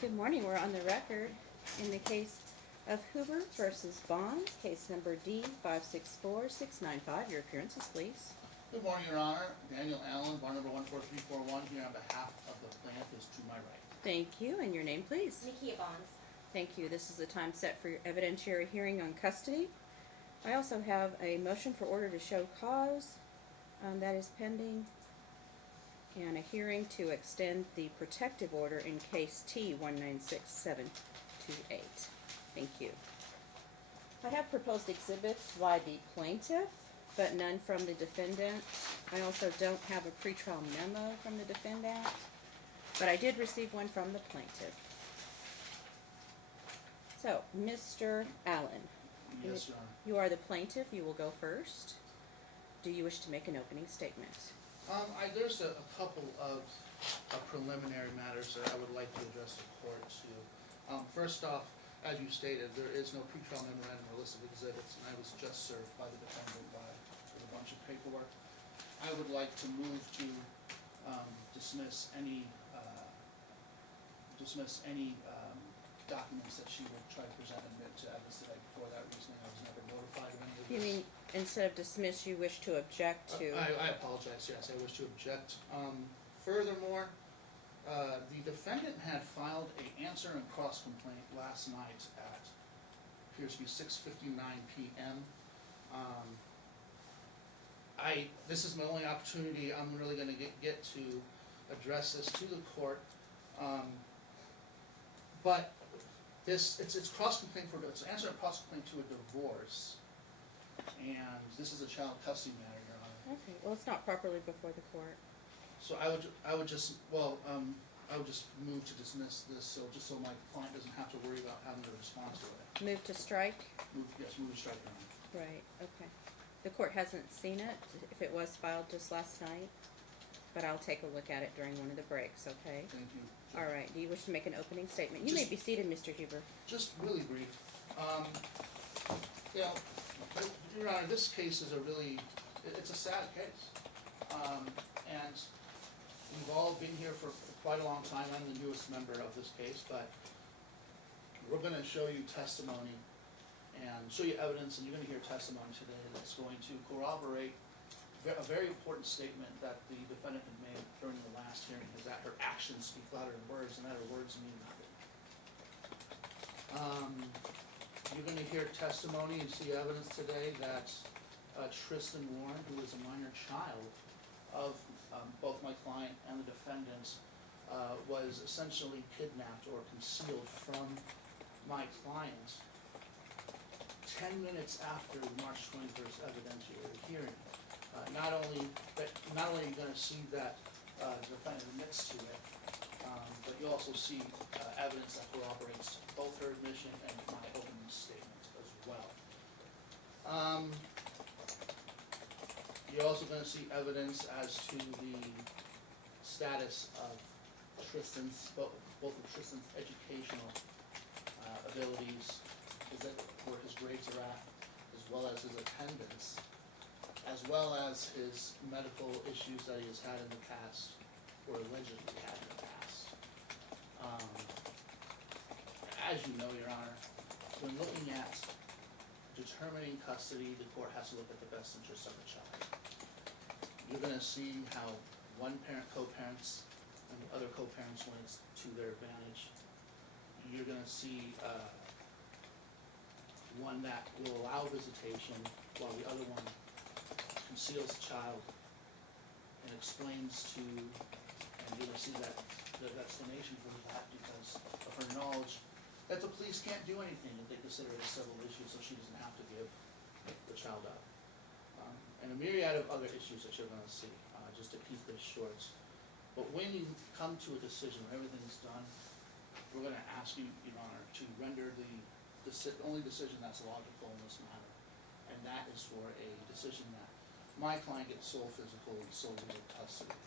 Good morning. We're on the record in the case of Hoover versus Bahns, case number D564695. Your appearances, please. Good morning, Your Honor. Daniel Allen, bar number 14341, here on behalf of the plaintiff is to my right. Thank you. And your name, please. Bahns. Thank you. This is the time set for your evidentiary hearing on custody. I also have a motion for order to show cause that is pending, and a hearing to extend the protective order in case T196728. Thank you. I have proposed exhibits by the plaintiff, but none from the defendant. I also don't have a pretrial memo from the defendant, but I did receive one from the plaintiff. So, Mr. Allen. Yes, Your Honor. You are the plaintiff. You will go first. Do you wish to make an opening statement? There's a couple of preliminary matters that I would like to address the court to. First off, as you stated, there is no pretrial memorandum or list of exhibits, and I was just served by the defendant with a bunch of paperwork. I would like to move to dismiss any documents that she would try to present and admit to evidence today. For that reason, I was never notified of any of this. You mean, instead of dismiss, you wish to object to? I apologize, yes, I wish to object. Furthermore, the defendant had filed an answer and cross complaint last night at, appears to be 6:59 p.m. This is my only opportunity I'm really going to get to address this to the court. But it's cross complaint it's answer and cross complaint to a divorce, and this is a child custody matter, Your Honor. Okay, well, it's not properly before the court. So I would just move to dismiss this, so my client doesn't have to worry about having to respond to it. Move to strike? Move to strike, Your Honor. Right, okay. The court hasn't seen it, if it was filed just last night, but I'll take a look at it during one of the breaks, okay? Thank you. All right, do you wish to make an opening statement? You may be seated, Mr. Huber. Just really brief. You know, Your Honor, this case is it's a sad case. And we've all been here for quite a long time. I'm the newest member of this case, but we're going to show you testimony and show you evidence, and you're going to hear testimony today that's going to corroborate a very important statement that the defendant had made during the last hearing, is that her actions speak louder than words, and that her words mean nothing. You're going to hear testimony and see evidence today that Tristan Warren, who is a minor child of both my client and the defendant, was essentially kidnapped or concealed from my client 10 minutes after the March 21st evidentiary hearing. Not only are you going to see that the defendant admits to it, but you also see evidence that corroborates both her admission and my opening statement as well. You're also going to see evidence as to the status of both of Tristan's educational abilities, where his grades are at, as well as his attendance, as well as his medical issues that he has had in the past, or allegedly had in the past. As you know, Your Honor, when looking at determining custody, the court has to look at the best interests of the child. You're going to see how one parent co-parents and the other co-parents when it's to their advantage. You're going to see one that will allow visitation while the other one conceals the child and explains to, and you're going to see that the explanation for that because of her knowledge that the police can't do anything if they consider it a civil issue, so she doesn't have to give the child up. And a myriad of other issues that you're going to see, just to keep this short. But when you come to a decision, when everything's done, we're going to ask you, Your Honor, to render the only decision that's logical in this matter, and that is for a decision that my client gets sole physical and sole legal custody,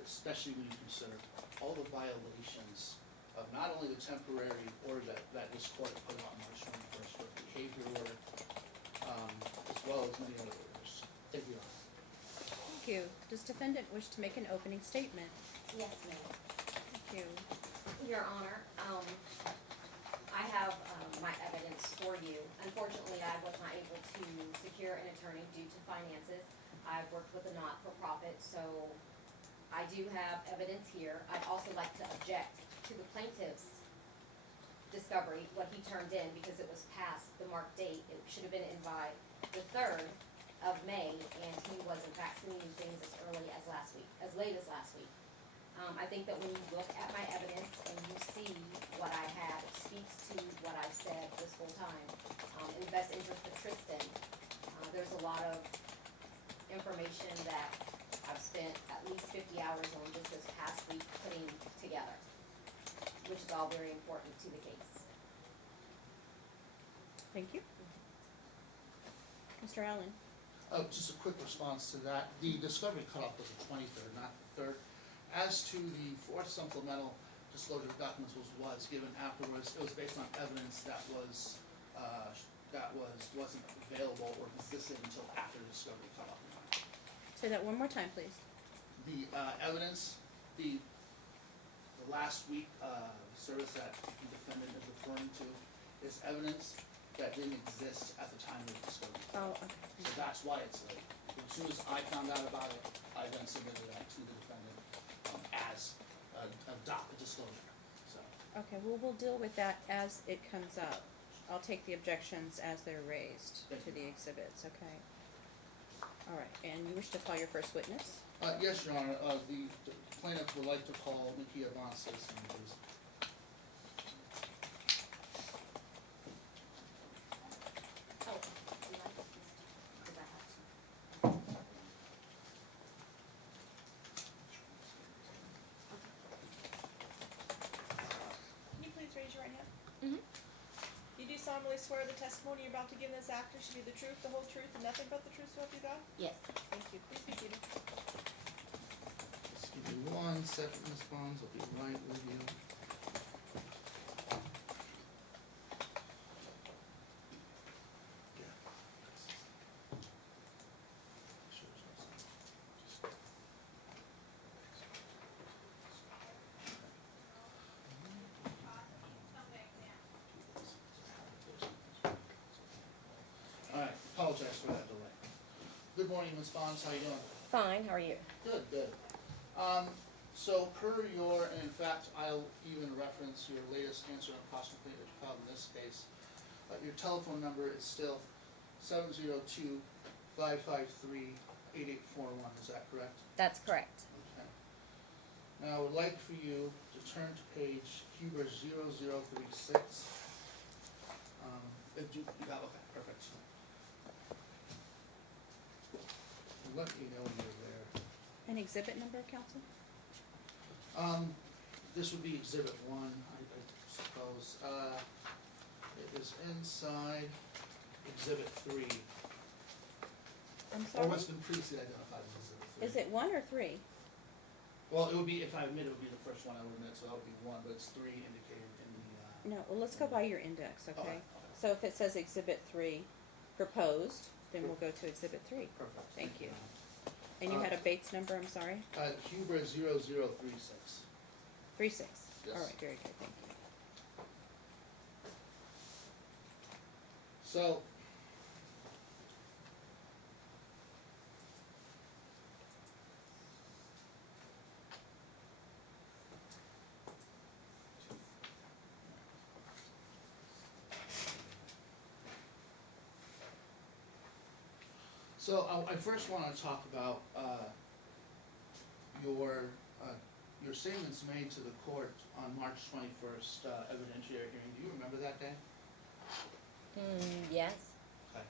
especially when you consider all the violations of not only the temporary order that this court put on March 21st, but the behavior order, as well as many other orders. Thank you, Your Honor. Thank you. Does defendant wish to make an opening statement? Yes, ma'am. Thank you. Your Honor, I have, my evidence for you. Unfortunately, I was not able to secure an attorney due to finances. I've worked with a not-for-profit, so I do have evidence here. I'd also like to object to the plaintiff's discovery, what he turned in, because it was past the marked date. It should have been in by the 3rd of May, and he was in fact sending things as early as last week, as late as last week. I think that when you look at my evidence and you see what I have, it speaks to what I've said this whole time. In the best interest of Tristan, there's a lot of information that I've spent at least 50 hours on just this past week putting together, which is all very important to the case. Thank you. Mr. Allen? Just a quick response to that. The discovery cutoff was the 23rd, not the 3rd. As to the 4th supplemental disclosure of documents was given afterwards, it was based on evidence that wasn't available or existed until after the discovery cutoff. Say that one more time, please. The evidence, the last week service that the defendant is referring to is evidence that didn't exist at the time of the discovery. Oh, okay. So that's why it's late. As soon as I found out about it, I then submitted that to the defendant as a docket disclosure. So Okay, well, we'll deal with that as it comes up. I'll take the objections as they're raised to the exhibits, okay? All right, and you wish to call your first witness? yes, Your Honor. The plaintiff would like to call Nakia Bahns, citizen, please. Oh, do you like this? Because I have to. Can you please raise your right hand? Mhm. You do solemnly swear the testimony you're about to give in this after should be the truth, the whole truth, and nothing but the truth, so help you God? Yes. Thank you. Please be seated. Just give me 1 second, Ms. Bahns. I'll be right with you. Alright, apologize for that delay. Good morning, Ms. Bahns, how you doing? Fine, how are you? Good, good. So per your, and in fact, I'll even reference your latest answer on cross complaint that you filed in this case. Your telephone number is still 702-553-8841, is that correct? That's correct. Okay. Now I would like for you to turn to page Huber 0036. Okay, perfect. Let me know when you're there. An exhibit number, counsel? This would be exhibit 1, I suppose. It is inside exhibit 3, I'm or sorry? what's been previously identified as exhibit 3. Is it 1 or 3? Well, it would be, if I admit, it would be the first one I would admit, so that would be 1, but it's 3 indicated in the, No, well, let's go by your index, okay? okay. So if it says exhibit 3 proposed, then we'll go to exhibit 3. Perfect. Thank you. And you had a Bates number, I'm sorry? Huber 0036. 36. Yes. All right, very good, thank you. So, I first want to talk about your statements made to the court on March 21st, evidentiary hearing. Do you remember that day? Yes. Okay.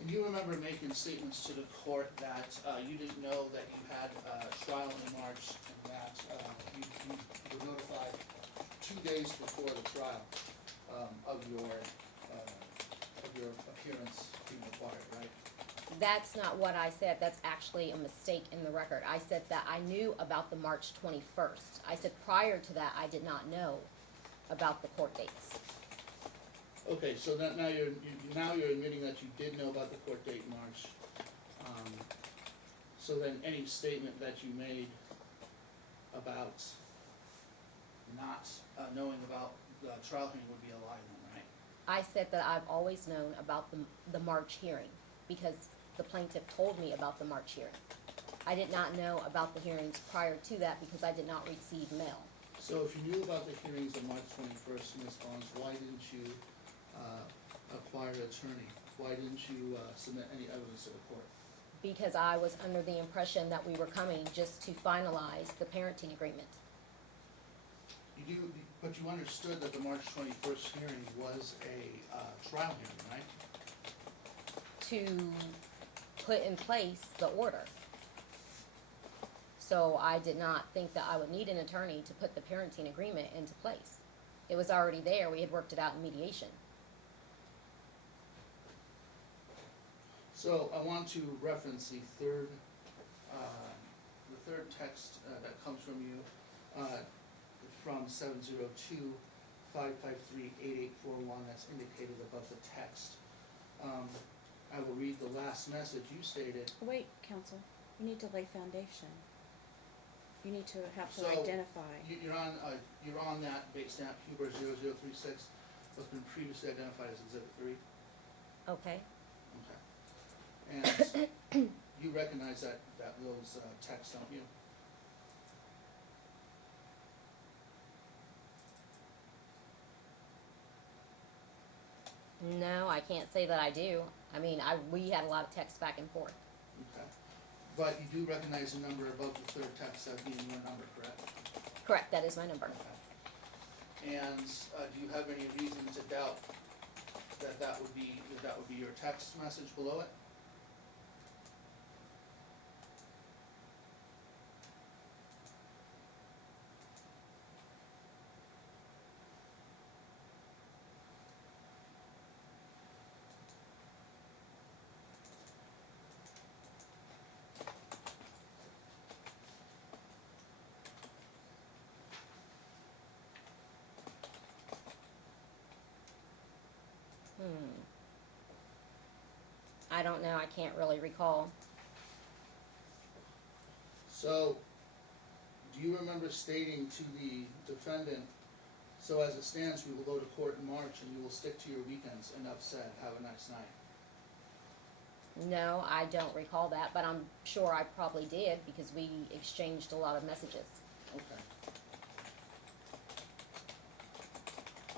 And you remember making statements to the court that you didn't know that you had a trial in March and that you were notified 2 days before the trial of your appearance being required, right? That's not what I said. That's actually a mistake in the record. I said that I knew about the March 21st. I said prior to that, I did not know about the court dates. Okay, so that now you're admitting that you did know about the court date in March. So then any statement that you made about not knowing the trial hearing would be a lie then, right? I said that I've always known about the March hearing, because the plaintiff told me about the March hearing. I did not know about the hearings prior to that because I did not receive mail. So if you knew about the hearings on March 21st, Ms. Bahns, why didn't you acquire an attorney? Why didn't you submit any evidence to the court? Because I was under the impression that we were coming just to finalize the parenting agreement. You do, but you understood that the March 21st hearing was a trial hearing, right? To put in place the order. So I did not think that I would need an attorney to put the parenting agreement into place. It was already there, we had worked it out in mediation. So I want to reference the third text that comes from you, from 702-553-8841, that's indicated above the text. I will read the last message you stated. Wait, counsel, you need to lay foundation. You need to have to So, identify. You're on that base stamp Huber 0036, what's been previously identified as Exhibit 3. Okay. Okay. And you recognize those texts, don't you? No, I can't say that I do. I mean, we had a lot of text back and forth. Okay. But you do recognize the number above the third text as being your number, correct? Correct, that is my number. Okay. And do you have any reason to doubt that would be your text message below it? I don't know, I can't really recall. So, do you remember stating to the defendant, so as it stands, we will go to court in March and you will stick to your weekends, enough said, have a nice night? No, I don't recall that, but I'm sure I probably did because we exchanged a lot of messages. Okay.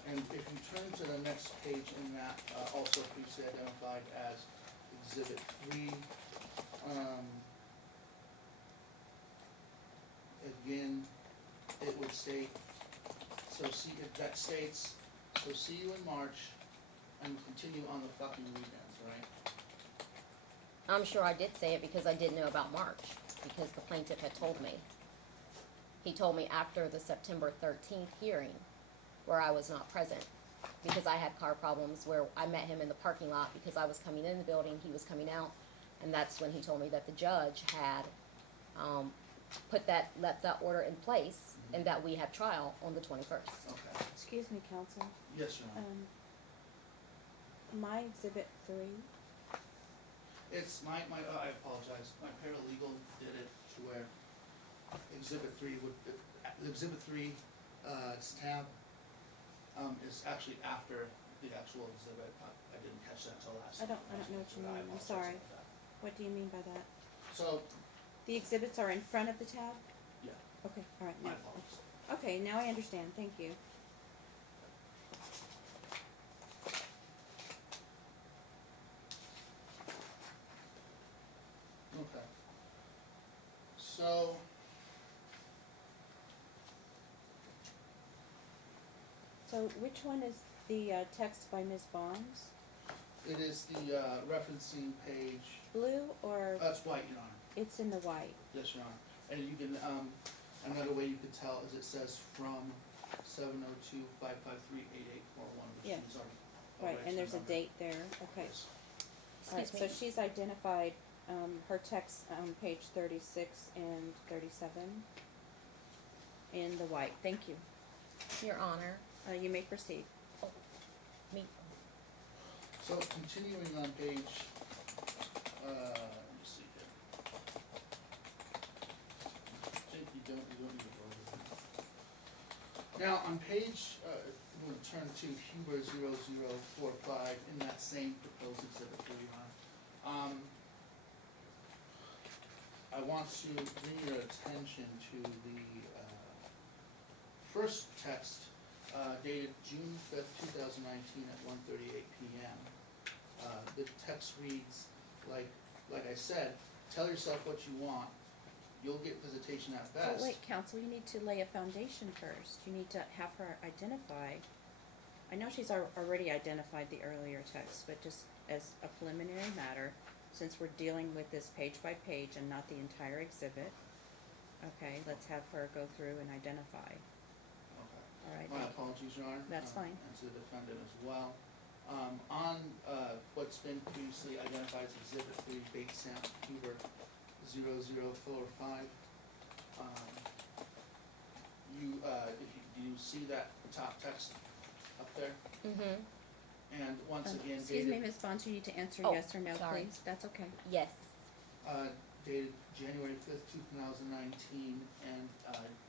And if you turn to the next page in that, also previously identified as Exhibit 3, again, it would state, that states, so see you in March and continue on the fucking weekends, right? I'm sure I did say it because I did know about March, because the plaintiff had told me. He told me after the September 13th hearing, where I was not present, because I had car problems, where I met him in the parking lot because I was coming in the building, he was coming out, and that's when he told me that the judge had left that order in place, and that we had trial on the 21st. Okay. Excuse me, counsel. Yes, Your Honor. My Exhibit 3, It's I apologize, my paralegal did it to where Exhibit 3 its tab, is actually after the actual exhibit. I didn't catch that until last. I don't know what you mean, I'm apologize sorry. about that. What do you mean by that? So, The exhibits are in front of the tab? yeah, Okay, all right. my Now, apologies. okay, now I understand, thank you. Okay. So, So which one is the text by Ms. Bahns? it is the referencing page, Blue or that's white, Your Honor. it's in the white? Yes, Your Honor. And you can, another way you could tell is it says from 702-553-8841, which Yeah. is our. Right, and there's a number. date there, okay. Yes. All right, Excuse so me. she's identified her text on page 36 and 37 in the white. Thank you. Your Honor, You may proceed. me, So continuing on page, let me see here. I think you don't need to go over Now, on page, we'll turn to Huber 0045 in that same proposed exhibit for you, I want to bring your attention to the first text dated June 5th, 2019 at 1:38 p.m. The text reads, like I said, tell yourself what you want. You'll get visitation at best. But wait, counsel, you need to lay a foundation first. You need to have her identify. I know she's already identified the earlier text, but just as a preliminary matter, since we're dealing with this page by page and not the entire exhibit, okay, let's have her go through and identify. Okay. All right. My apologies, Your Honor. That's fine. And to the defendant as well. On what's been previously identified as Exhibit 3, Bait Stamp Huber 0045, do you see that top text up there? Mm-hmm. And once again, Excuse me, dated, Ms. Bonds, you need to answer Oh, yes or no, sorry. please. That's okay. Yes. dated January 5th, 2019, and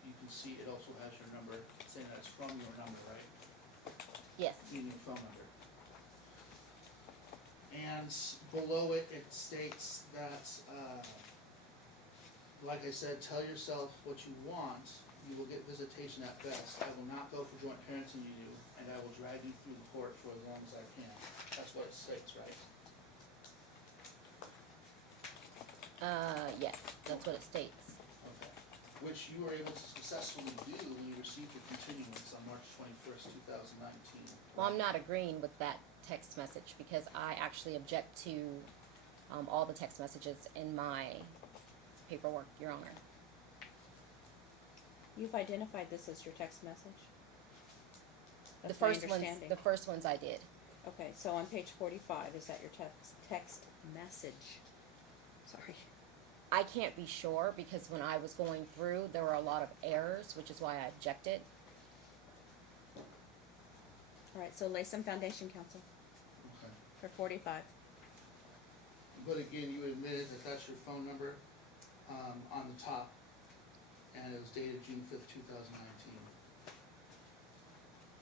you can see it also has your number, saying that's from your number, right? Yes. Meaning your phone number. And below it, it states that, like I said, tell yourself what you want. You will get visitation at best. I will not go for joint parenting you, and I will drag you through the court for as long as I can. That's what it states, right? Yes, that's what it states. Okay. Which you were able to successfully do when you received your continuance on March 21st, 2019. Well, I'm not agreeing with that text message because I actually object to all the text messages in my paperwork, Your Honor. You've identified this as your text message? The That's my first ones, understanding. the first ones I did. Okay, so on page 45, is that your text message? Sorry. I can't be sure because when I was going through, there were a lot of errors, which is why I objected. All right, so lay some foundation, counsel, Okay. for 45. But again, you admitted that that's your phone number on the top, and it was dated June 5th, 2019.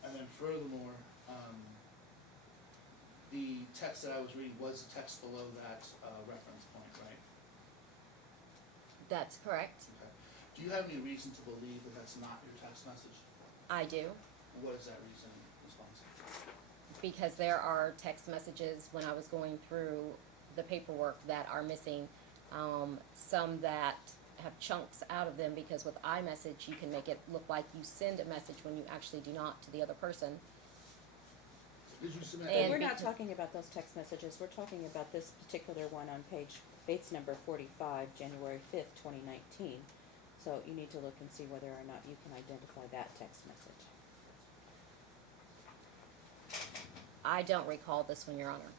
And then furthermore, the text that I was reading was the text below that reference point, right? That's correct. Okay. Do you have any reason to believe that that's not your text message? I do. And what is that reason in response? Because there are text messages when I was going through the paperwork that are missing, some that have chunks out of them because with iMessage you can make it look like you send a message when you actually do not to the other person. Did you submit And But we're not because- talking about those text messages, we're talking about this particular one on page Bates number 45, January 5th, 2019. So you need to look and see whether or not you can identify that text message. I don't recall this one, Your Honor.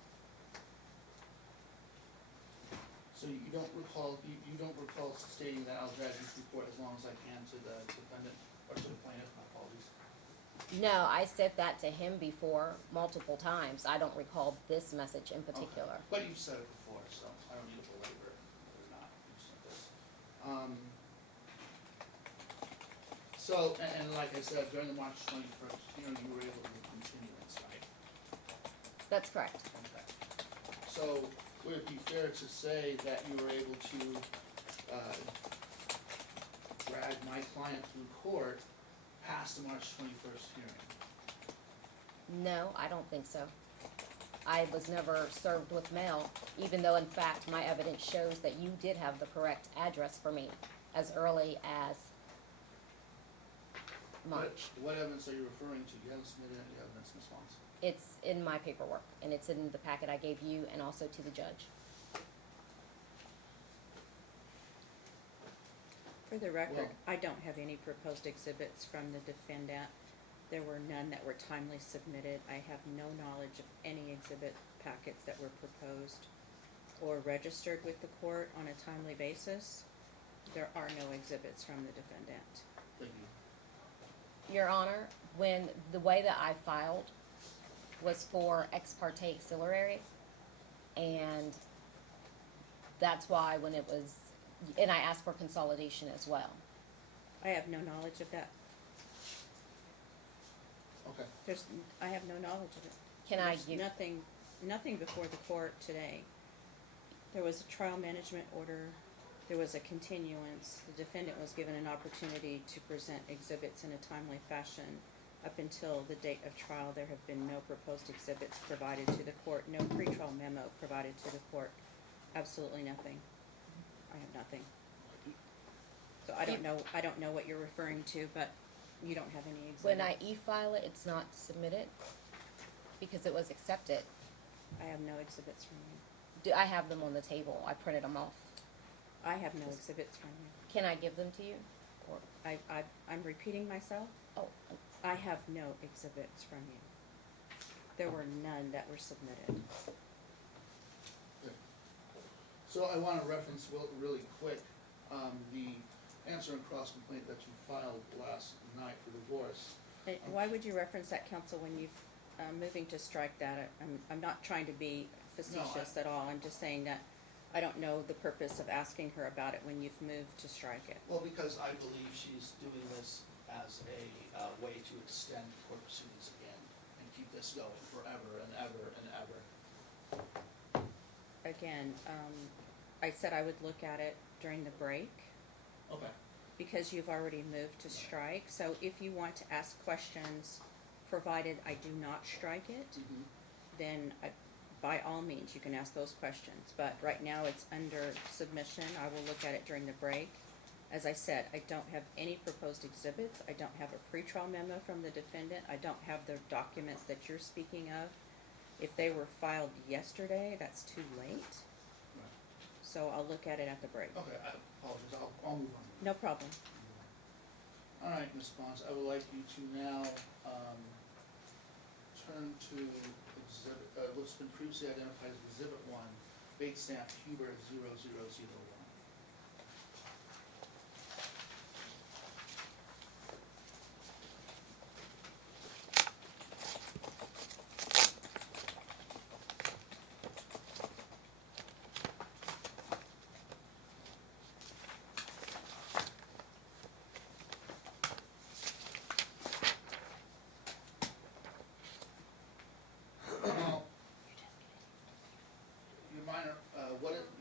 So you don't recall, you don't recall stating that I'll drag you through court as long as I can to the defendant, or to the plaintiff, my apologies? No, I said that to him before multiple times. I don't recall this message in particular. Okay. But you've said it before, so I don't need to belabor it, or not, you've said this. So, and like I said, during the March 21st hearing, you were able to get continuance, right? That's correct. Okay. So, would it be fair to say that you were able to drag my client through court past the March 21st hearing? No, I don't think so. I was never served with mail, even though in fact my evidence shows that you did have the correct address for me as early as March. What evidence are you referring to? You haven't submitted any evidence in response. It's in my paperwork, and it's in the packet I gave you and also to the judge. For the record, Well- I don't have any proposed exhibits from the defendant. There were none that were timely submitted. I have no knowledge of any exhibit packets that were proposed or registered with the court on a timely basis. There are no exhibits from the defendant. Thank you. Your Honor, when the way that I filed was for ex parte auxiliary, and that's why when it was, and I asked for consolidation as well. I have no knowledge of that. I have no knowledge of it. Can I There's give, nothing before the court today. There was a trial management order, there was a continuance, the defendant was given an opportunity to present exhibits in a timely fashion. Up until the date of trial, there have been no proposed exhibits provided to the court, no pretrial memo provided to the court, absolutely nothing. I have nothing. So I don't know what you're referring to, but you don't have any exhibits. when I e-file it, it's not submitted? Because it was accepted. I have no exhibits from you. I have them on the table, I printed them off. I have no exhibits from you. Can I give them to you? Or, I'm repeating myself. oh, I have no exhibits from you. There were none that were submitted. So I wanna reference really quick, the answer and cross complaint that you filed last night for divorce. And why would you reference that, counsel, when you've, moving to strike that? I'm not trying to be facetious at all, I'm just saying that I don't know the purpose of asking her about it when you've moved to strike it. Well, because I believe she's doing this as a way to extend court proceedings again and keep this going forever and ever and ever. Again, I said I would look at it during the break, Okay. because you've already moved to strike, so if you want to ask questions, provided I do not strike it, Mm-hmm. then by all means, you can ask those questions, but right now it's under submission, I will look at it during the break. As I said, I don't have any proposed exhibits, I don't have a pretrial memo from the defendant, I don't have the documents that you're speaking of. If they were filed yesterday, that's too late, Right. so I'll look at it at the break. Okay, I apologize, I'll move on. No problem. All right, Ms. Bahns, I would like you to now, turn to exhibit, what's been previously identified as exhibit one, bait stamp Huber 0001.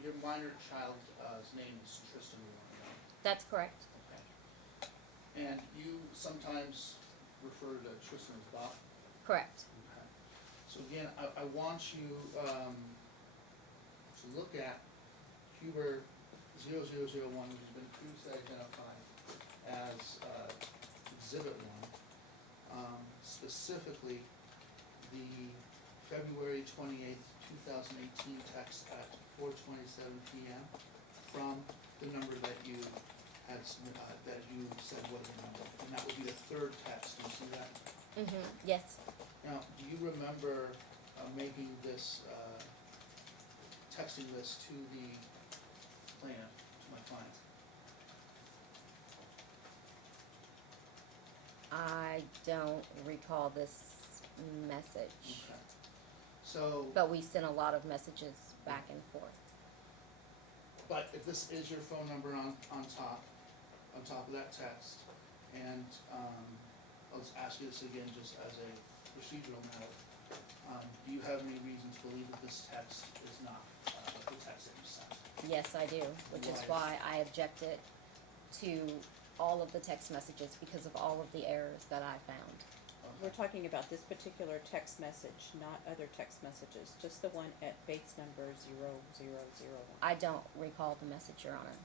Your minor child's name is Tristan Warren, that's correct. okay? And you sometimes refer to Tristan as Bob? Correct. Okay. So again, I want you, to look at Huber 0001, which has been previously identified as, exhibit one. Specifically, the February 28th, 2018 text at 4:27 p.m. from the number that you had, that you said was the number, and that would be the third text, you see that? Mm-hmm, yes. Now, do you remember, making this, texting this to the plaintiff, to my client? I don't recall this message, Okay. So, but we sent a lot of messages back and forth. but if this is your phone number on top of that text, and, I'll just ask you this again just as a procedural matter, do you have any reason to believe that this text is not, the text that you sent? Yes, I do, which is why I objected to all of the text messages because of all of the errors that I found. We're talking about this particular text message, not other text messages, just the one at Bates number 0001. I don't recall the message, Your Honor.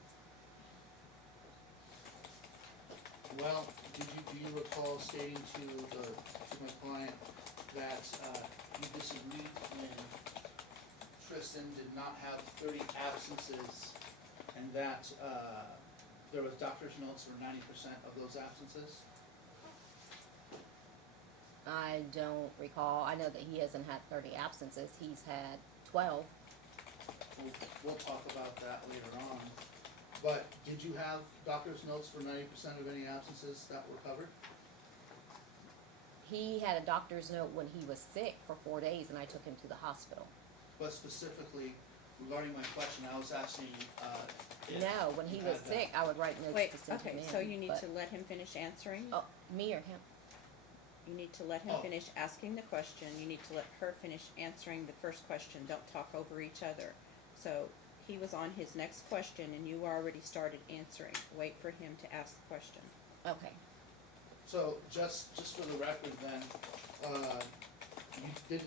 Well, do you recall stating to my client that, you disagreed when Tristan did not have 30 absences, and that, there was doctor's notes for 90% of those absences? I don't recall. I know that he hasn't had 30 absences. He's had 12. We'll talk about that later on. But did you have doctor's notes for 90% of any absences that were covered? He had a doctor's note when he was sick for 4 days, and I took him to the hospital. But specifically, regarding my question, I was asking, if No, when he you was had that. sick, I would write notes Wait, to send him okay, in. so you need but- to let him finish answering? Oh, me or him? You need to let him Oh. finish asking the question. You need to let her finish answering the first question. Don't talk over each other. So he was on his next question and you already started answering. Wait for him to ask the question. Okay. So just for the record then, you did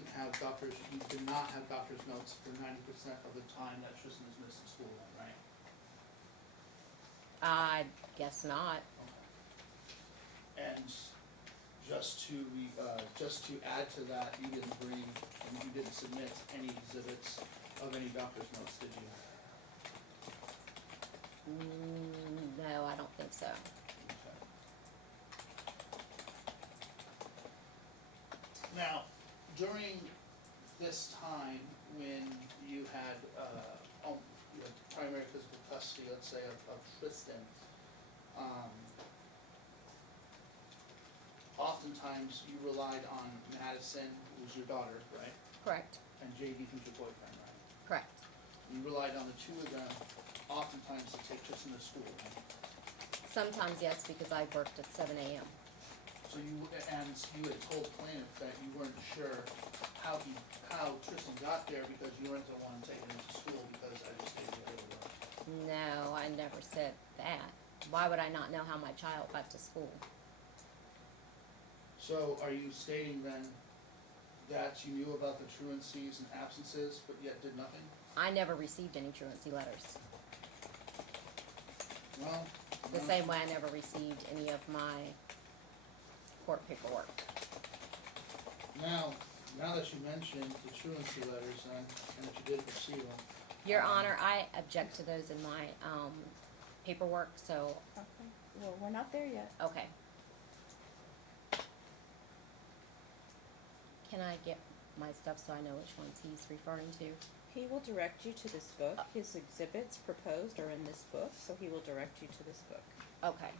not have doctor's notes for 90% of the time that Tristan is missing school then, right? I guess not. Okay. And just to add to that, you didn't submit any exhibits of any doctor's notes, did you? No, I don't think so. Okay. Now, during this time when you had primary physical custody, let's say, of Tristan, oftentimes you relied on Madison, who was your daughter, right? Correct. And JD, who's your boyfriend, right? Correct. You relied on the two of them oftentimes to take Tristan to school, right? Sometimes yes, because I worked at 7 a.m. So you had told plaintiff that you weren't sure how Tristan got there because you weren't the one taking him to school because I just gave you a little work. No, I never said that. Why would I not know how my child got to school? So are you stating then that you knew about the truancies and absences but yet did nothing? I never received any truancy letters. Well, The no. same way I never received any of my court paperwork. Now that you mentioned the truancy letters and that you did receive them. Your Honor, I object to those in my paperwork, so, Okay. Well, we're not there yet. okay. Can I get my stuff so I know which ones he's referring to? He will direct you to this book. His exhibits proposed are in this book, so he will direct you to this book. Okay.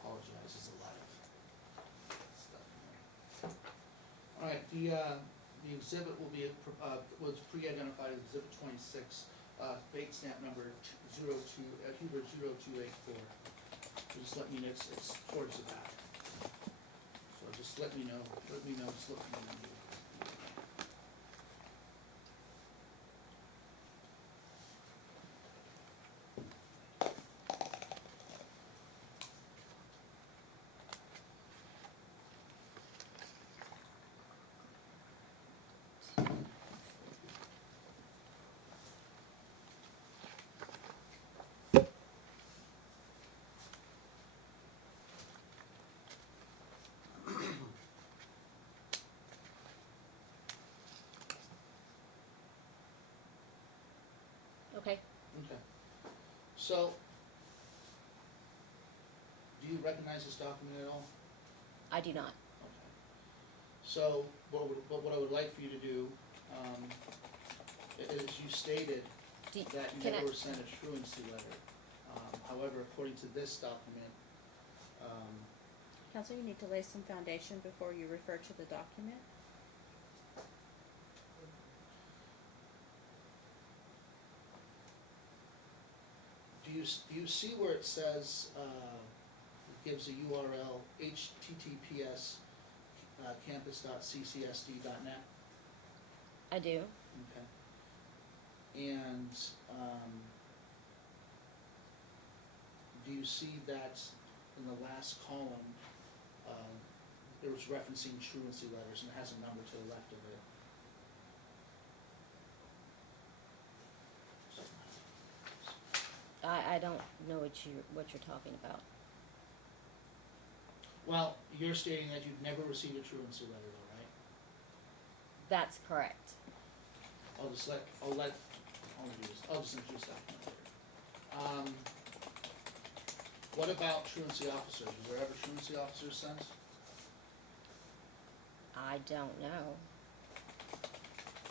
Apologize, there's a lot of stuff in there. Alright, the exhibit will be, was pre-identified as exhibit 26, bait stamp number 02, Hubert 0284. Just let me know, it's towards the back. So just let me know, just look me know. Okay. Okay. So, do you recognize this document at all? I do not. Okay. So, what I would like for you to do, is you stated that you Can I- never sent a truancy letter. However, according to this document, Counsel, you need to lay some foundation before you refer to the document. do you see where it says, it gives a URL, https campus.ccsd.net? I do. Okay. And, do you see that in the last column, it was referencing truancy letters and it has a number to the left of it? I don't know what you're talking about. Well, you're stating that you've never received a truancy letter though, right? That's correct. I'll just introduce that later. What about truancy officers? Was there ever truancy officers sent? I don't know.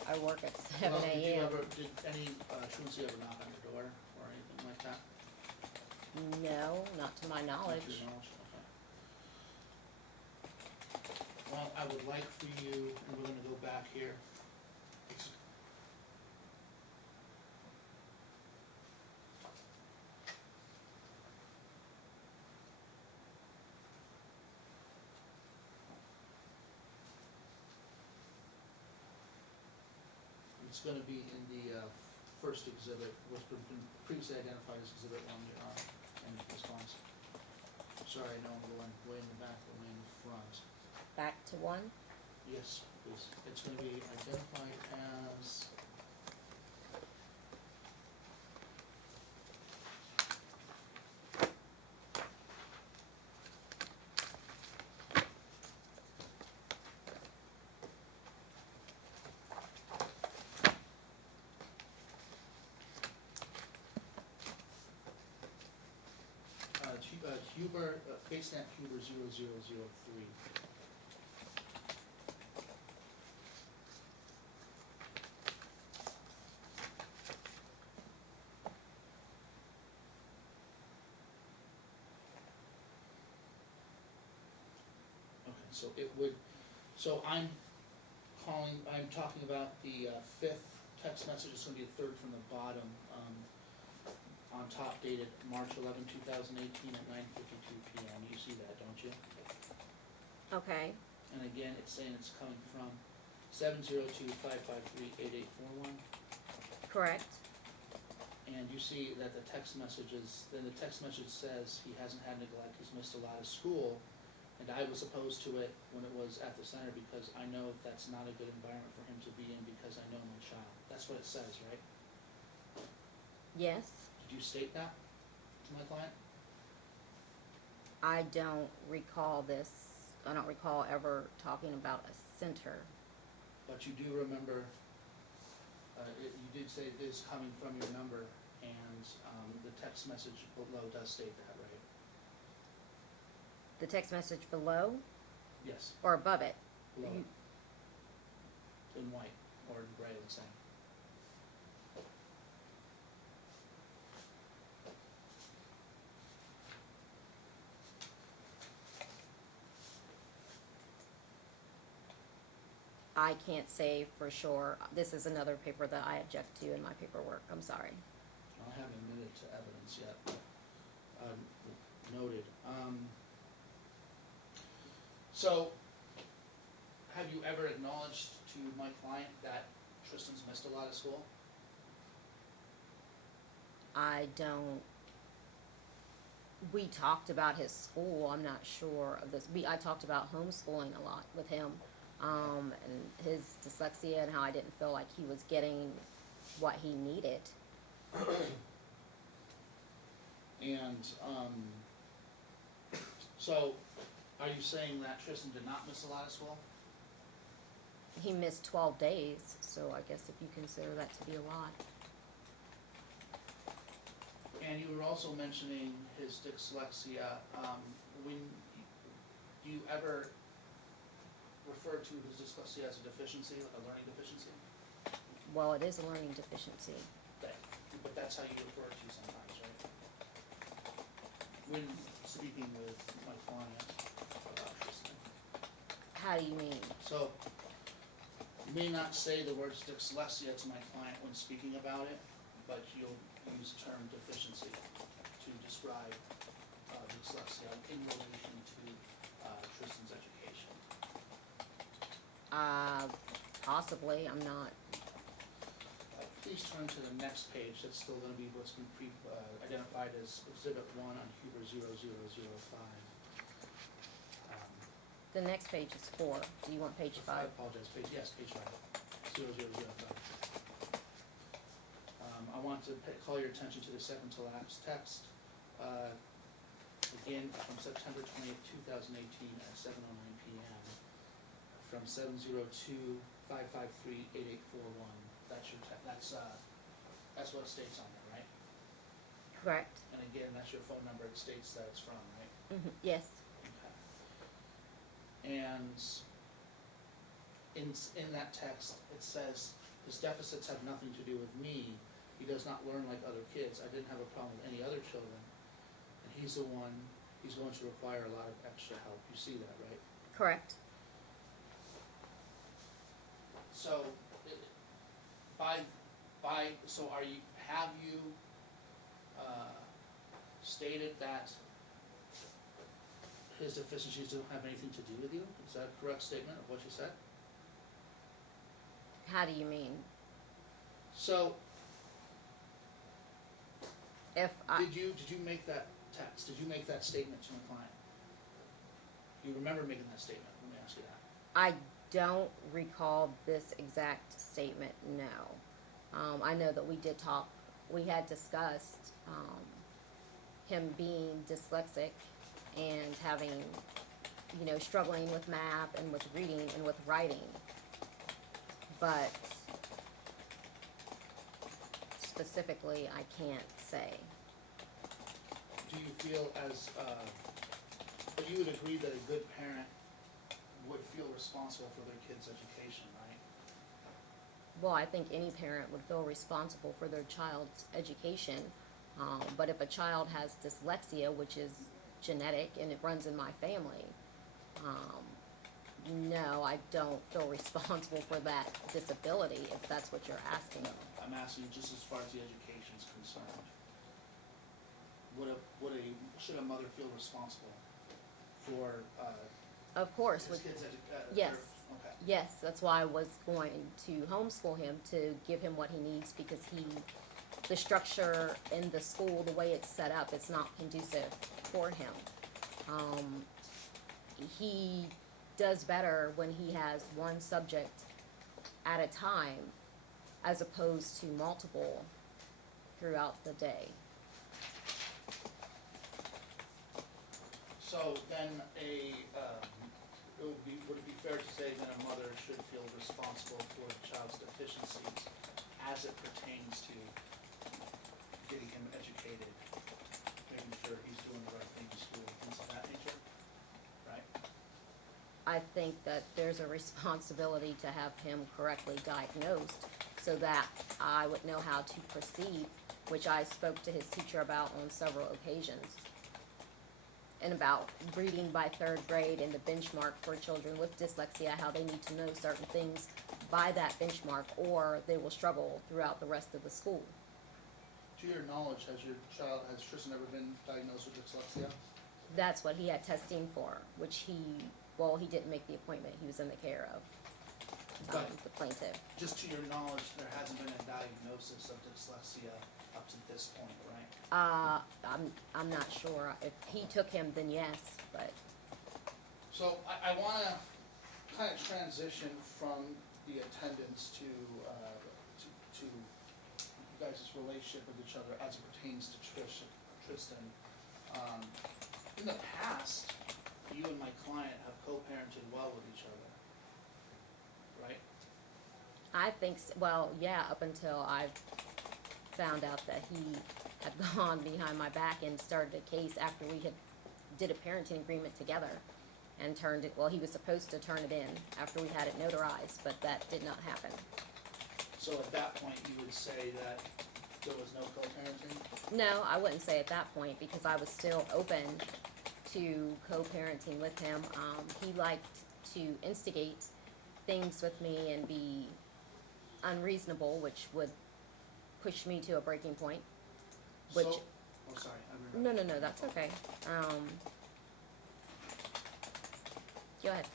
I work at 7 Well, a.m. Did any truancy ever knock on your door or anything like that? No, not to my knowledge. Not to your knowledge, okay. Well, I would like for you, and we're gonna go back here, It's gonna be in the, first exhibit, what's been previously identified as exhibit one, in response. Sorry, I know I'm going way in the back, but way in the front. Back to 1. Yes, please. It's gonna be identified as, Huber, base stamp Huber 0003. Okay, so it would, so I'm talking about the, fifth text message, it's gonna be the third from the bottom, on top dated March 11, 2018 at 9:52 p.m. You see that, don't you? Okay. And again, it's saying it's coming from 702-553-8841. Correct. And you see that the text message says he hasn't had neglect, he's missed a lot of school. And I was opposed to it when it was at the center because I know that's not a good environment for him to be in because I know my child. That's what it says, right? Yes. Did you state that to my client? I don't recall this. I don't recall ever talking about a center. But you do remember, you did say it is coming from your number, and the text message below does state that, right? The text message below Yes, or above it? below You- it, in white, or in gray, let's say. I can't say for sure. This is another paper that I object to in my paperwork. I'm sorry. I haven't admitted to evidence yet, but, noted. So, have you ever acknowledged to my client that Tristan's missed a lot of school? I don't. We talked about his school. I'm not sure of this. I talked about homeschooling a lot with him, and his dyslexia and how I didn't feel like he was getting what he needed. And, so, are you saying that Tristan did not miss a lot of school? He missed 12 days, so I guess if you consider that to be a lot. And you were also mentioning his dyslexia. When do you ever refer to his dyslexia as a deficiency, like a learning deficiency? Well, it is a learning deficiency. But that's how you refer to sometimes, right? When speaking with my client about Tristan. How do you mean? So, you may not say the words dyslexia to my client when speaking about it, but you'll use the term deficiency to describe dyslexia in relation to Tristan's education. Possibly. I'm not. Please turn to the next page. That's still going to be what's been identified as Exhibit 1 on Huber 0005. The next page is 4. Do you want page 5? I apologize. Page 5. 0005. I want to call your attention to the second to last text. Again, from September 20th, 2018 at 7:09 p.m. from 702-553-8841. That's your that's what it states on there, right? Correct. And again, that's your phone number. It states that it's from, right? Yes. Okay. And in that text, it says his deficits have nothing to do with me. He does not learn like other kids. I didn't have a problem with any other children. And he's going to require a lot of extra help. You see that, right? Correct. So, have you stated that his deficiencies don't have anything to do with you? Is that a correct statement of what you said? How do you mean? So, If I, did you make that text, did you make that statement to the client? Do you remember making that statement? Let me ask you that. I don't recall this exact statement, no. I know that we did talk, we had discussed, him being dyslexic and having, you know, struggling with math and with reading and with writing. But specifically, I can't say. Do you feel but you would agree that a good parent would feel responsible for their kid's education, right? Well, I think any parent would feel responsible for their child's education. But if a child has dyslexia, which is genetic and it runs in my family, no, I don't feel responsible for that disability, if that's what you're asking. No, I'm asking just as far as the education is concerned. Should a mother feel responsible for Of course, his with, kid's yes. Okay. Yes, that's why I was going to homeschool him, to give him what he needs, because the structure in the school, the way it's set up, it's not conducive for him. He does better when he has one subject at a time, as opposed to multiple throughout the day. So then would it be fair to say that a mother should feel responsible for the child's deficiencies as it pertains to getting him educated, making sure he's doing the right thing in school, things of that nature, right? I think that there's a responsibility to have him correctly diagnosed, so that I would know how to proceed, which I spoke to his teacher about on several occasions. And about reading by third grade and the benchmark for children with dyslexia, how they need to know certain things by that benchmark, or they will struggle throughout the rest of the school. To your knowledge, has Tristan ever been diagnosed with dyslexia? That's what he had testing for, which he didn't make the appointment. He was in the care of the plaintiff. Just to your knowledge, there hasn't been a diagnosis of dyslexia up to this point, right? I'm not sure. If he took him, then yes, but So I want to kind of transition from the attendance to you guys' relationship with each other as it pertains to Tristan. In the past, you and my client have co-parented well with each other, right? I think, well, yeah, up until I found out that he had gone behind my back and started a case after we did a parenting agreement together and turned it, well, he was supposed to turn it in after we had it notarized, but that did not happen. So at that point, you would say that there was no co-parenting? No, I wouldn't say at that point, because I was still open to co-parenting with him. He liked to instigate things with me and be unreasonable, which would push me to a breaking point. Which, sorry, no, that's okay. Go ahead.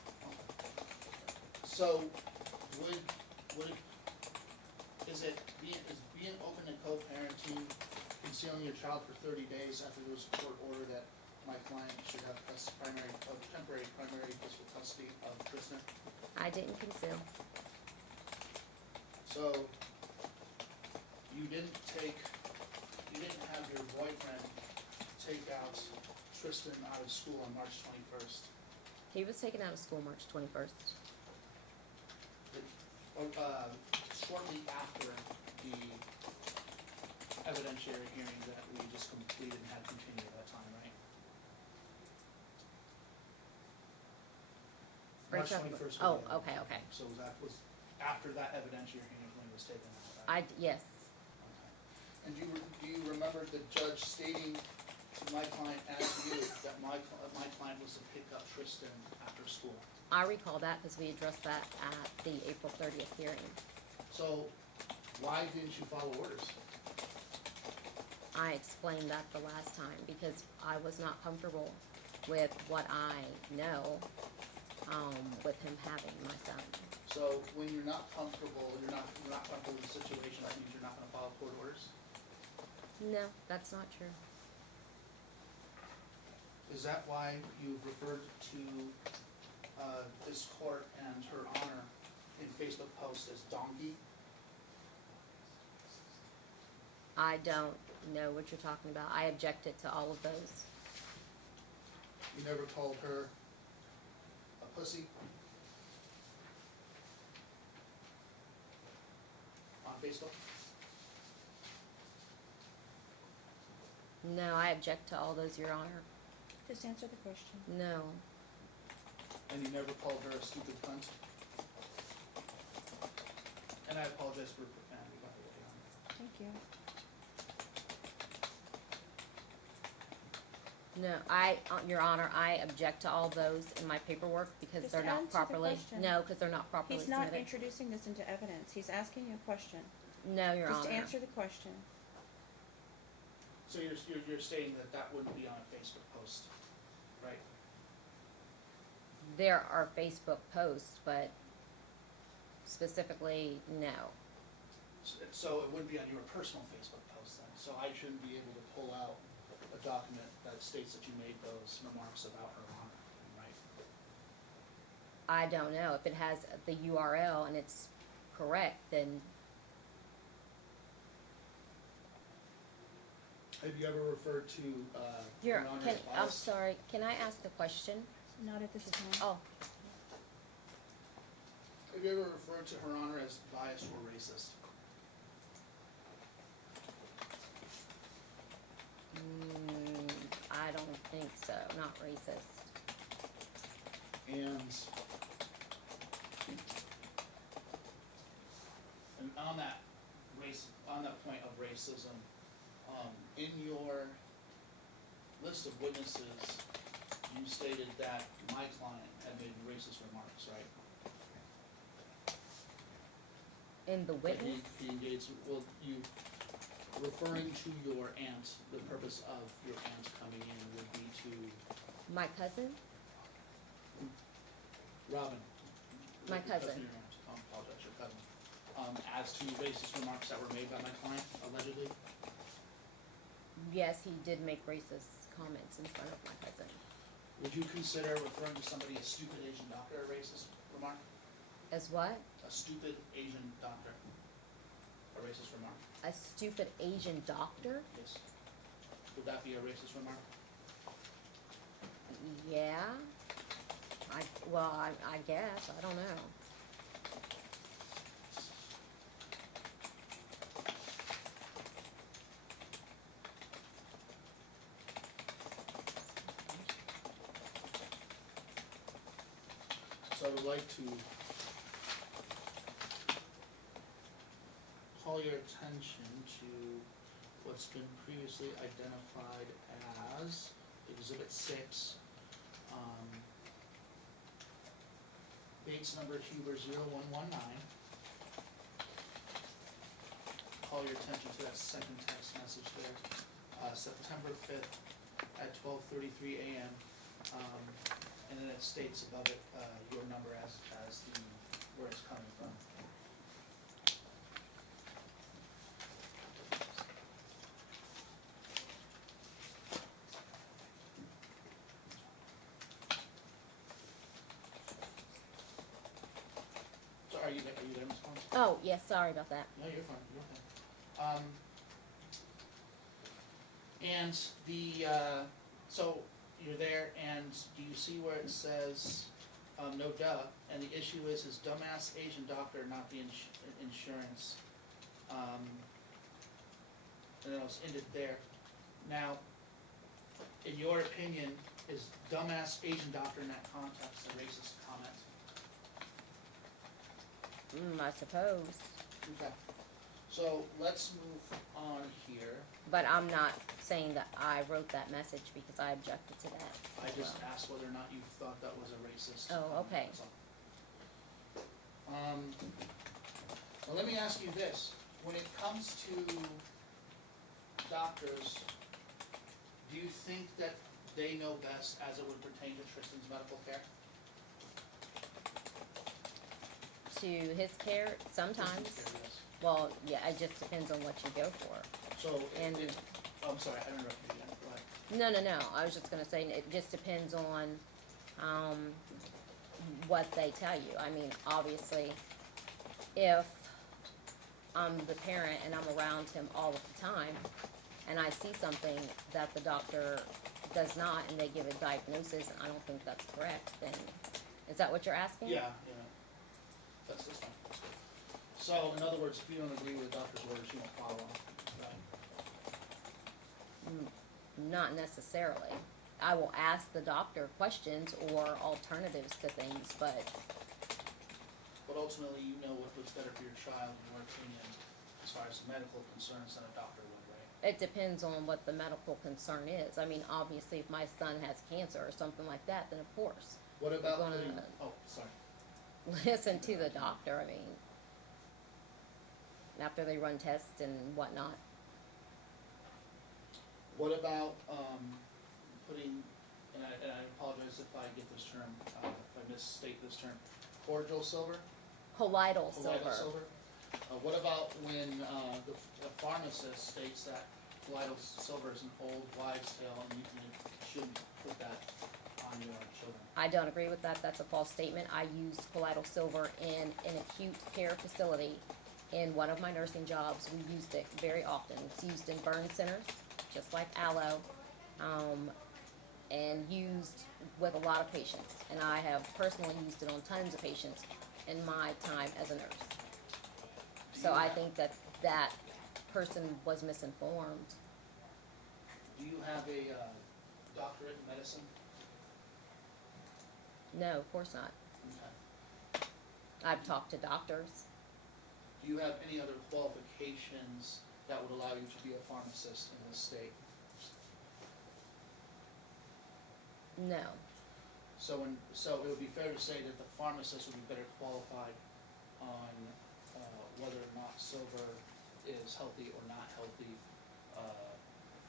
So, is being open to co-parenting, concealing your child for 30 days after there was a court order that my client should have temporary primary physical custody of Tristan? I didn't conceal. So, you didn't have your boyfriend take out Tristan out of school on March 21st. He was taken out of school March 21st. Shortly after the evidentiary hearing that we just completed and had continued at that time, right? March 21st. Oh, okay. So that was after that evidentiary hearing when he was taken out, right? Yes. Okay. And do you remember the judge stating to my client and to you that my client was to pick up Tristan after school? I recall that because we addressed that at the April 30th hearing. So why didn't you follow orders? I explained that the last time because I was not comfortable with what I know with him having my son. So when you're not comfortable, you're not comfortable with the situation, that means you're not gonna follow court orders? No, that's not true. Is that why you referred to, this court and Her Honor in Facebook posts as donkey? I don't know what you're talking about. I objected to all of those. You never called her a pussy? On Facebook? No, I object to all those, Your Honor. Just answer the question. No. And you never called her a stupid cunt? And I apologize for profanity, by the way. Thank you. No, Your Honor, I object to all those in my paperwork because Just they're not answer the properly. question. No, because they're not properly He's not submitted. introducing this into evidence. He's asking you a question. No, Your Just Honor. answer the question. So you're stating that that wouldn't be on a Facebook post, right? There are Facebook posts, but specifically, no. So it wouldn't be on your personal Facebook post then, so I shouldn't be able to pull out a document that states that you made those remarks about Her Honor, right? I don't know. If it has the URL and it's correct, then Have you ever referred to, Your, Her Honor can, as I'm biased? sorry, can I ask a question? Not at this time. Oh, Have you ever referred to Her Honor as biased or racist? I don't think so, not racist. And on that on that point of racism, in your list of witnesses, you stated that my client had made racist remarks, right? In the That witness, he engaged, well, you, referring to your aunt, the purpose of your aunt coming in would be to, my cousin, Robin. My your cousin. Your aunt, I apologize, your cousin. As to racist remarks that were made by my client, allegedly, yes, he did make racist comments in front of my cousin. would you consider referring to somebody as stupid Asian doctor a racist remark? As what? A stupid Asian doctor, a racist remark? A stupid Asian doctor? Yes. Would that be a racist remark? Yeah. I guess, I don't know. So I would like to call your attention to what's been previously identified as Exhibit 6, Bates number Huber 0119. Call your attention to that second text message there, September 5th at 12:33 a.m. And then it states above it, your number as the, where it's coming from. So are you there, Ms. Collins? Oh, yes, sorry about that. No, you're fine, you're fine. And the, so you're there, and do you see where it says, no duh, and the issue is his dumbass Asian doctor, not the insurance. And then it's ended there. Now, in your opinion, is dumbass Asian doctor in that context a racist comment? I suppose. Okay. So let's move on here. But I'm not saying that I wrote that message because I objected to that. I as just well. asked whether or not you thought that was a racist. Oh, comment, okay. that's all. Well, let me ask you this. When it comes to doctors, do you think that they know best as it would pertain to Tristan's medical care? to his care sometimes. Care, yes. Well, yeah, it just depends on what you go for. So, And- I'm sorry, I interrupted you again, go ahead. No. I was just gonna say, it just depends on, what they tell you. I mean, obviously, if I'm the parent and I'm around him all of the time, and I see something that the doctor does not, and they give a diagnosis, and I don't think that's correct, then, is that what you're asking? Yeah. That's fine, that's good. So, in other words, if you don't agree with the doctor's orders, you won't follow them, right? Not necessarily. I will ask the doctor questions or alternatives to things, but But ultimately, you know what's better for your child, in your opinion, as far as medical concerns than a doctor would, right? it depends on what the medical concern is. I mean, obviously, if my son has cancer or something like that, then of course, What about gonna- putting, oh, sorry. listen to the doctor. I mean, after they run tests and whatnot. What about, putting, and I apologize if I get this term, if I misstate this term, cordial silver? Colloidal Colloidal silver. What about when, the pharmacist states that colloidal silver is an old wives' tale and you shouldn't put that on your children? I don't agree with that. That's a false statement. I used colloidal silver in an acute care facility. In one of my nursing jobs, we used it very often. It's used in burn centers, just like aloe, and used with a lot of patients. And I have personally used it on tons of patients in my time as a nurse. So I think that that person was misinformed. Do you have a, doctorate in medicine? No, of course not. Okay. I've talked to doctors. Do you have any other qualifications that would allow you to be a pharmacist in this state? No. So it would be fair to say that the pharmacist would be better qualified on, whether or not silver is healthy or not healthy,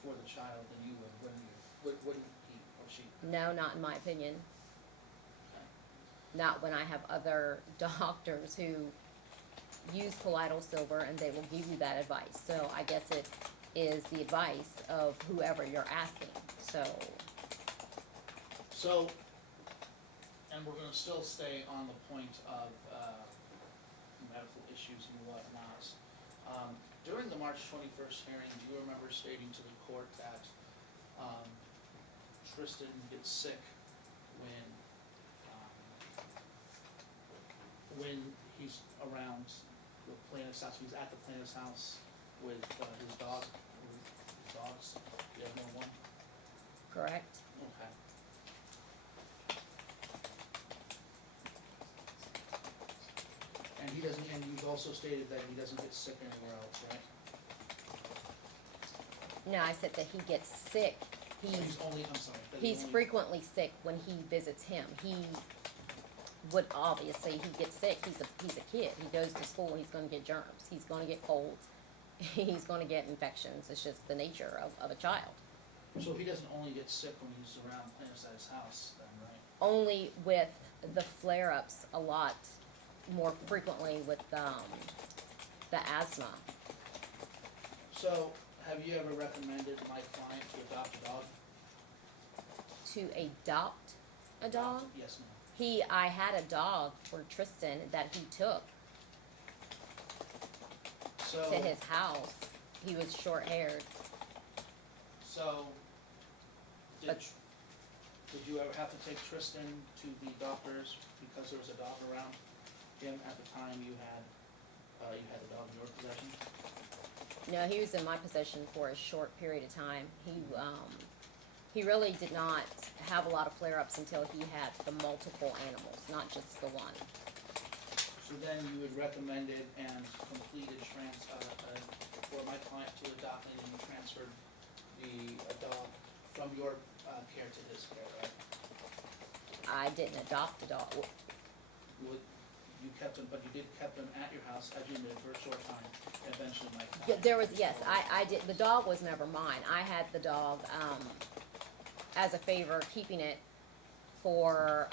for the child than you would, wouldn't he or she? No, not in my opinion. Okay. Not when I have other doctors who use colloidal silver and they will give you that advice. So I guess it is the advice of whoever you're asking. So, and we're gonna still stay on the point of, medical issues and whatnot. During the March 21st hearing, do you remember stating to the court that, Tristan gets sick when he's around the plaintiff's house, he's at the plaintiff's house with, his dog, or his dogs, you have more than one? Correct? Okay. And he doesn't, and you've also stated that he doesn't get sick anywhere else, right? No, I said that he gets sick. I'm sorry. that He's only- frequently sick when he visits him. He would obviously, he gets sick. He's a kid. He goes to school. He's going to get germs. He's going to get colds. He's going to get infections. It's just the nature of a child. So he doesn't only get sick when he's around plaintiff's at his house, then, right? Only with the flare-ups a lot more frequently with the asthma. So, have you ever recommended my client to adopt a dog? To adopt a dog? Yes, ma'am. I had a dog for Tristan that he took So, to his house. He was short-haired. so, did, But- did you ever have to take Tristan to the doctors because there was a dog around him at the time you had the dog in your possession? No, he was in my possession for a short period of time. He really did not have a lot of flare-ups until he had the multiple animals, not just the one. So then you would recommend it and completed for my client to adopt, and then you transferred the dog from your care to his care, right? I didn't adopt the dog. You kept him, but you did kept him at your house as you lived for a short time, and eventually my Yeah, client. yes, I did. The dog was never mine. I had the dog as a favor, keeping it for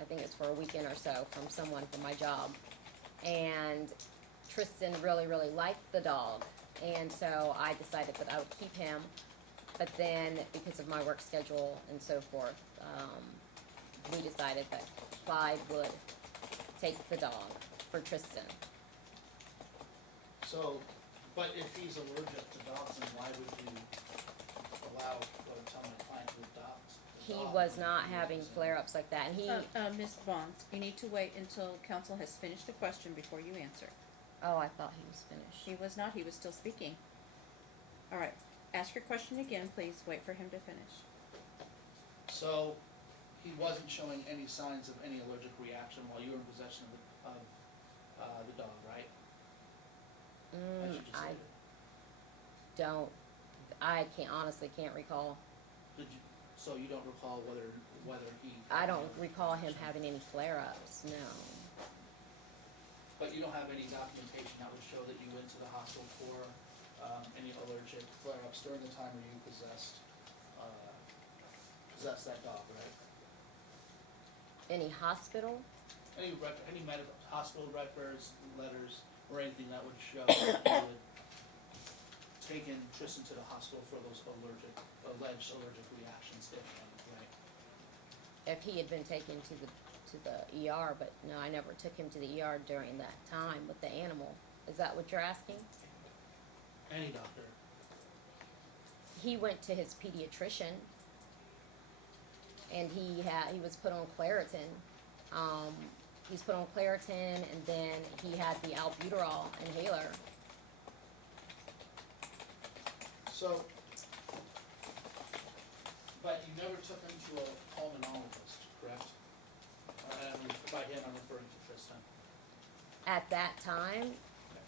I think it's for a weekend or so from someone from my job. and Tristan really, really liked the dog, and so I decided that I would keep him. But then, because of my work schedule and so forth, we decided that Clyde would take the dog for Tristan. So, but if he's allergic to dogs, then why would you allow, or tell my client to adopt the He dog was when not he having is- flare-ups like that, and he, Ms. Bahns, you need to wait until council has finished the question before you answer. oh, I thought he was finished. He was not, he was still speaking. All right, ask your question again, please, wait for him to finish. So, he wasn't showing any signs of any allergic reaction while you were in possession of the dog, right? As you just I stated. honestly can't recall. Did you, so you don't recall whether he? I don't recall him having any flare-ups, no. But you don't have any documentation that would show that you went to the hospital for any allergic flare-ups during the time where you possessed that dog, right? Any hospital? Any medical, hospital records, letters, or anything that would show that you had taken Tristan to the hospital for those alleged allergic reactions, if any, right? If he had been taken to the ER, but no, I never took him to the ER during that time with the animal. Is that what you're asking? Any doctor. He went to his pediatrician, and he was put on Claritin. He's put on Claritin, and then he had the albuterol inhaler. So, but you never took him to a pulmonologist, correct? By him, I'm referring to Tristan. At that time,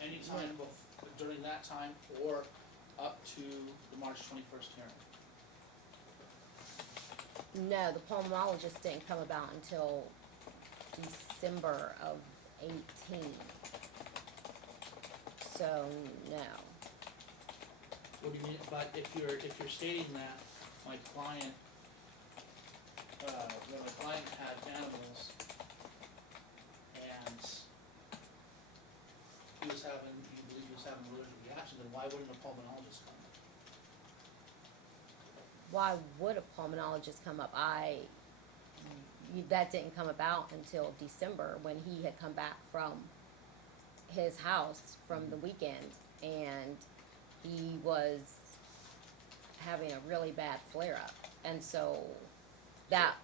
Any time during that time or up to the March 21st hearing? no, the pulmonologist didn't come about until December of 18. So, no. What do you mean? But if you're stating that my client, had animals and you believe he was having an allergic reaction, then why wouldn't a pulmonologist come? Why would a pulmonologist come up? That didn't come about until December, when he had come back from his house from the weekend, and he was having a really bad flare-up. And so that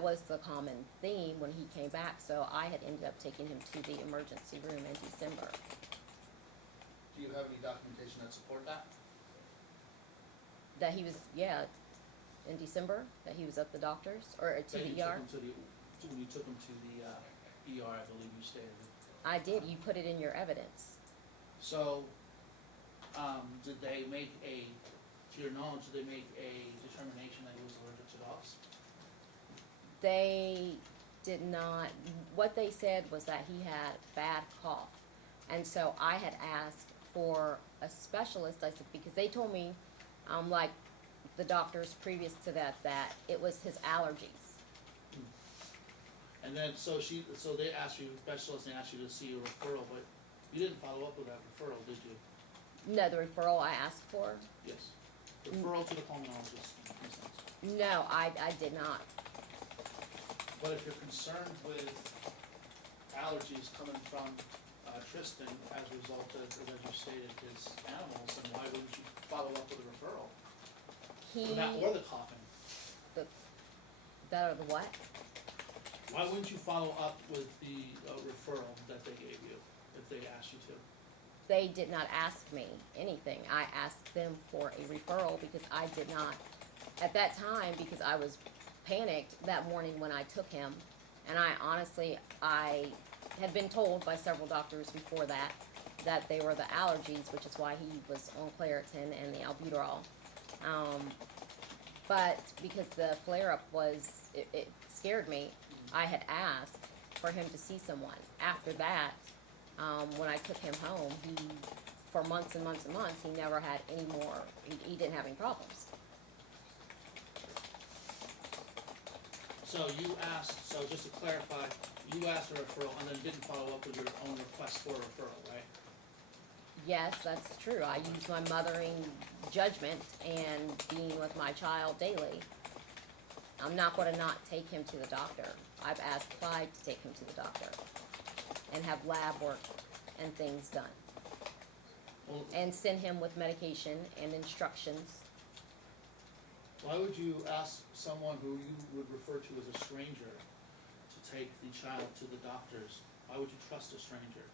was the common theme when he came back, so I had ended up taking him to the emergency room in December. Do you have any documentation that support that? That he was, in December, that he was at the doctor's, or to That the you ER. when you took him to the ER, I believe you stated. I did, you put it in your evidence. So, did they make to your knowledge, did they make a determination that he was allergic to dogs? They did not, what they said was that he had bad cough. And so I had asked for a specialist, I said, because they told me, like the doctors previous to that it was his allergies. And then, so they asked you, specialists, they asked you to see a referral, but you didn't follow up with that referral, did you? No, the referral I asked for? Yes. Referral to the pulmonologist, in a sense. No, I did not. But if you're concerned with allergies coming from Tristan as a result of, as you stated, his animals, then why wouldn't you follow up with a referral? Or the coughing? That or the what? Why wouldn't you follow up with the referral that they gave you, if they asked you to? They did not ask me anything. I asked them for a referral because I did not, at that time, because I was panicked that morning when I took him. And I had been told by several doctors before that they were the allergies, which is why he was on Claritin and the albuterol. But because the flare-up it scared me, I had asked for him to see someone. After that, when I took him home, for months and months and months, he never had any more, he didn't have any problems. So you asked, so just to clarify, You asked for a referral and then didn't follow up with your own request for a referral, right? Yes, that's true. I use my mothering judgment and being with my child daily. I'm not gonna not take him to the doctor. I've asked Clyde to take him to the doctor and have lab work and things done. Well, And send him with medication and instructions. why would you ask someone who you would refer to as a stranger to take the child to the doctors? Why would you trust a stranger?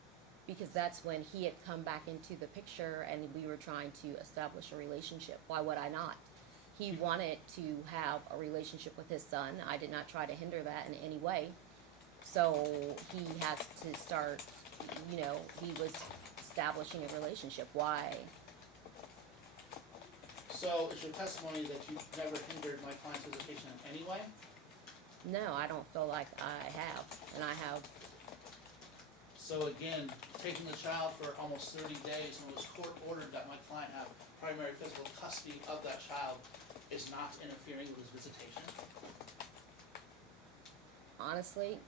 Because that's when he had come back into the picture and we were trying to establish a relationship. Why would I not? He wanted to have a relationship with his son. I did not try to hinder that in any way. So he has to start, you know, he was establishing a relationship. Why? So is your testimony that you never hindered my client's visitation in any way? No, I don't feel like I have. And I have, So again, taking the child for almost 30 days when it was court ordered that my client have primary physical custody of that child is not interfering with his visitation? honestly,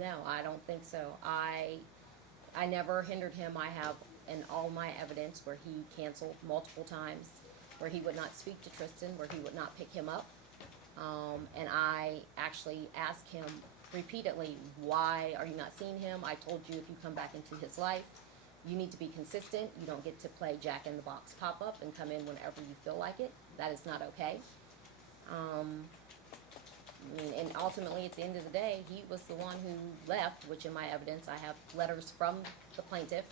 no, I don't think so. I never hindered him. I have in all my evidence where he canceled multiple times, where he would not speak to Tristan, where he would not pick him up. And I actually asked him repeatedly, why are you not seeing him? I told you if you come back into his life, you need to be consistent. You don't get to play Jack in the Box pop-up and come in whenever you feel like it. That is not okay. I mean, and ultimately, at the end of the day, he was the one who left, which in my evidence, I have letters from the plaintiff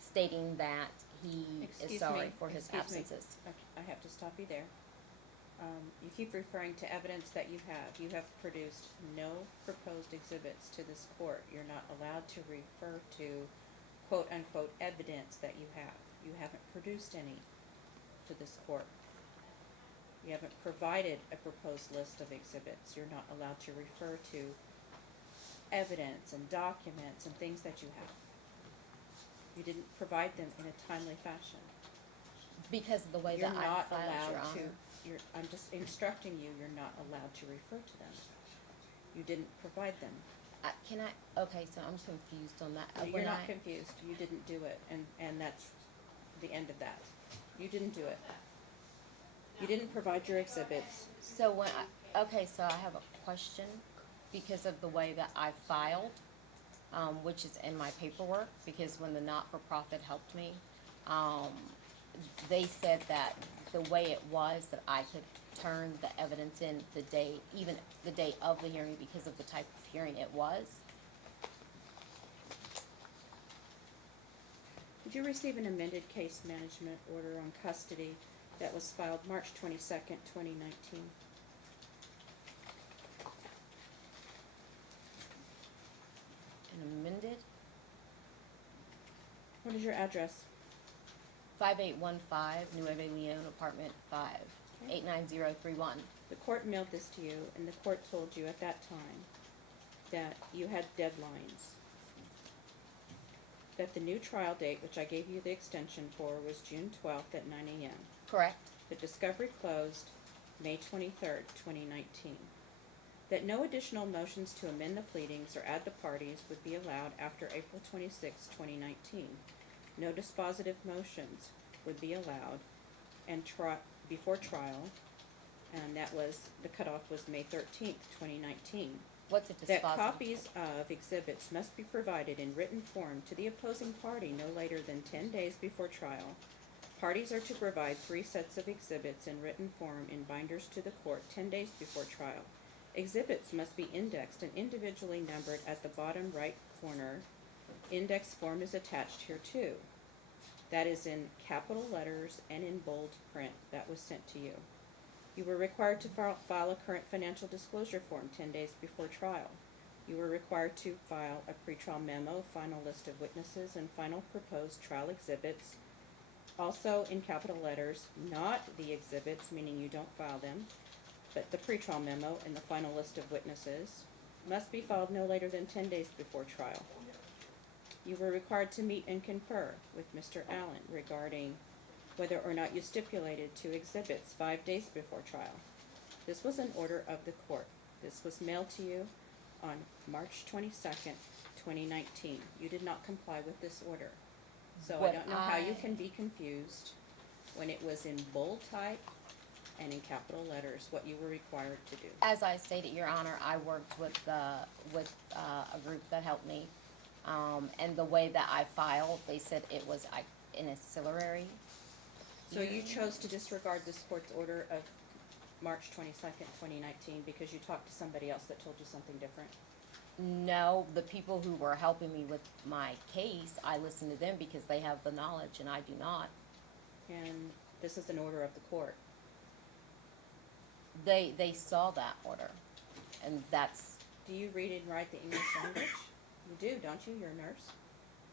stating that he is sorry for his absences. I have to stop you there. You keep referring to evidence that you have. You have produced no proposed exhibits to this court. You're not allowed to refer to quote-unquote evidence that you have. You haven't produced any to this court. You haven't provided a proposed list of exhibits. You're not allowed to refer to evidence and documents and things that you have. You didn't provide them in a timely fashion. Because of the way You're that I not filed, Your allowed Honor. to, I'm just instructing you, you're not allowed to refer to them. You didn't provide them. Okay, so I'm confused on that. You're not confused. You didn't do it, and that's the end of that. You didn't do it. You didn't provide your exhibits. So so I have a question because of the way that I filed, which is in my paperwork, because when the not-for-profit helped me, they said that the way it was that I could turn the evidence in even the day of the hearing because of the type of hearing it was. Did you receive an amended case management order on custody that was filed March 22nd, 2019? And amended, What is your address? 5815 Nueve Leon, apartment 5, 89031. The court mailed this to you, and the court told you at that time that you had deadlines. That the new trial date, which I gave you the extension for, was June 12th at 9 a.m. Correct. The discovery closed May 23rd, 2019. That no additional motions to amend the pleadings or add the parties would be allowed after April 26, 2019. No dispositive motions would be allowed and before trial, and that was, the cutoff was May 13th, 2019. What's a dispositive? That copies of exhibits must be provided in written form to the opposing party no later than 10 days before trial. Parties are to provide 3 sets of exhibits in written form in binders to the court 10 days before trial. Exhibits must be indexed and individually numbered at the bottom right corner. Index form is attached here too. That is in capital letters and in bold print. That was sent to you. You were required to file a current financial disclosure form 10 days before trial. You were required to file a pretrial memo, final list of witnesses, and final proposed trial exhibits. Also in capital letters, not the exhibits, meaning you don't file them, but the pretrial memo and the final list of witnesses must be filed no later than 10 days before trial. You were required to meet and confer with Mr. Allen regarding whether or not you stipulated to exhibits 5 days before trial. This was an order of the court. This was mailed to you on March 22nd, 2019. You did not comply with this order. So I What don't know how you I- can be confused when it was in bold type and in capital letters, what you were required to do. As I stated, Your Honor, I worked with a group that helped me. And the way that I filed, they said it was an ancillary. So you chose to disregard this court's order of March 22nd, 2019, because you talked to somebody else that told you something different? No, the people who were helping me with my case, I listened to them because they have the knowledge and I do not. And this is an order of the court. They saw that order, and that's, Do you read and write the English language? You do, don't you? You're a nurse.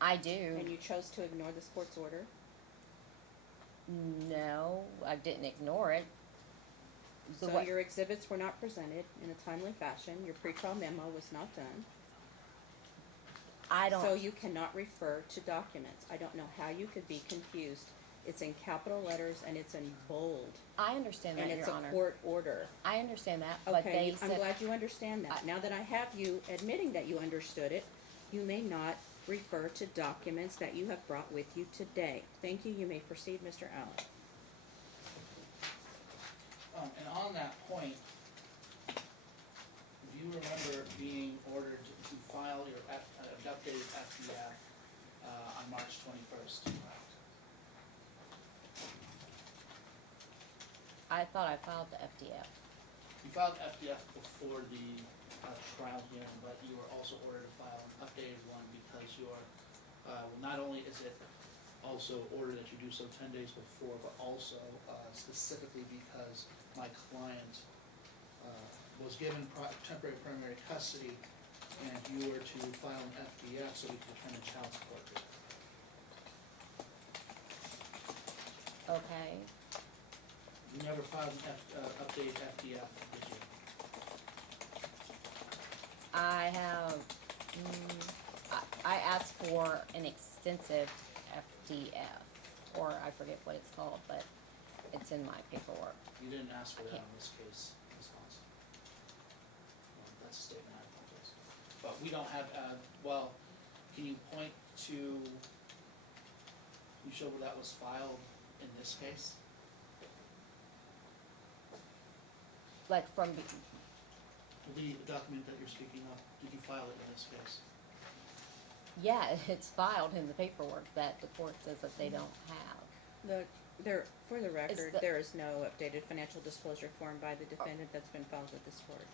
I do. And you chose to ignore this court's order? No, I didn't ignore it. The So what- your exhibits were not presented in a timely fashion, your pretrial memo was not done. I don't. So you cannot refer to documents. I don't know how you could be confused. It's in capital letters and it's in bold, I understand and that, it's Your a Honor. court order. I understand that, but Okay, they I'm said, glad you understand that. Now that I have you admitting that you understood it, you may not refer to documents that you have brought with you today. Thank you. You may proceed, Mr. Allen. And on that point, do you remember being ordered to file your updated FDF on March 21st? I thought I filed the FDF. You filed FDF before the trial hearing, but you were also ordered to file an updated one because your, well, not only is it also ordered that you do so 10 days before, but also specifically because my client was given temporary primary custody and you were to file an FDF so we could determine child support due. Okay. You never filed an updated FDF, did you? I have, I asked for an extensive FDF, or I forget what it's called, but it's in my paperwork. You didn't ask for that Okay. in this case, Ms. Bahns. That's a statement I apologize. But we don't have, well, can you point to, can you show where that was filed in this case? Like from, The document that you're speaking of, did you file it in this case? yeah, it's filed in the paperwork that the court says that they don't have. For the record, the- there is no updated financial disclosure form by the defendant that's been filed with this court.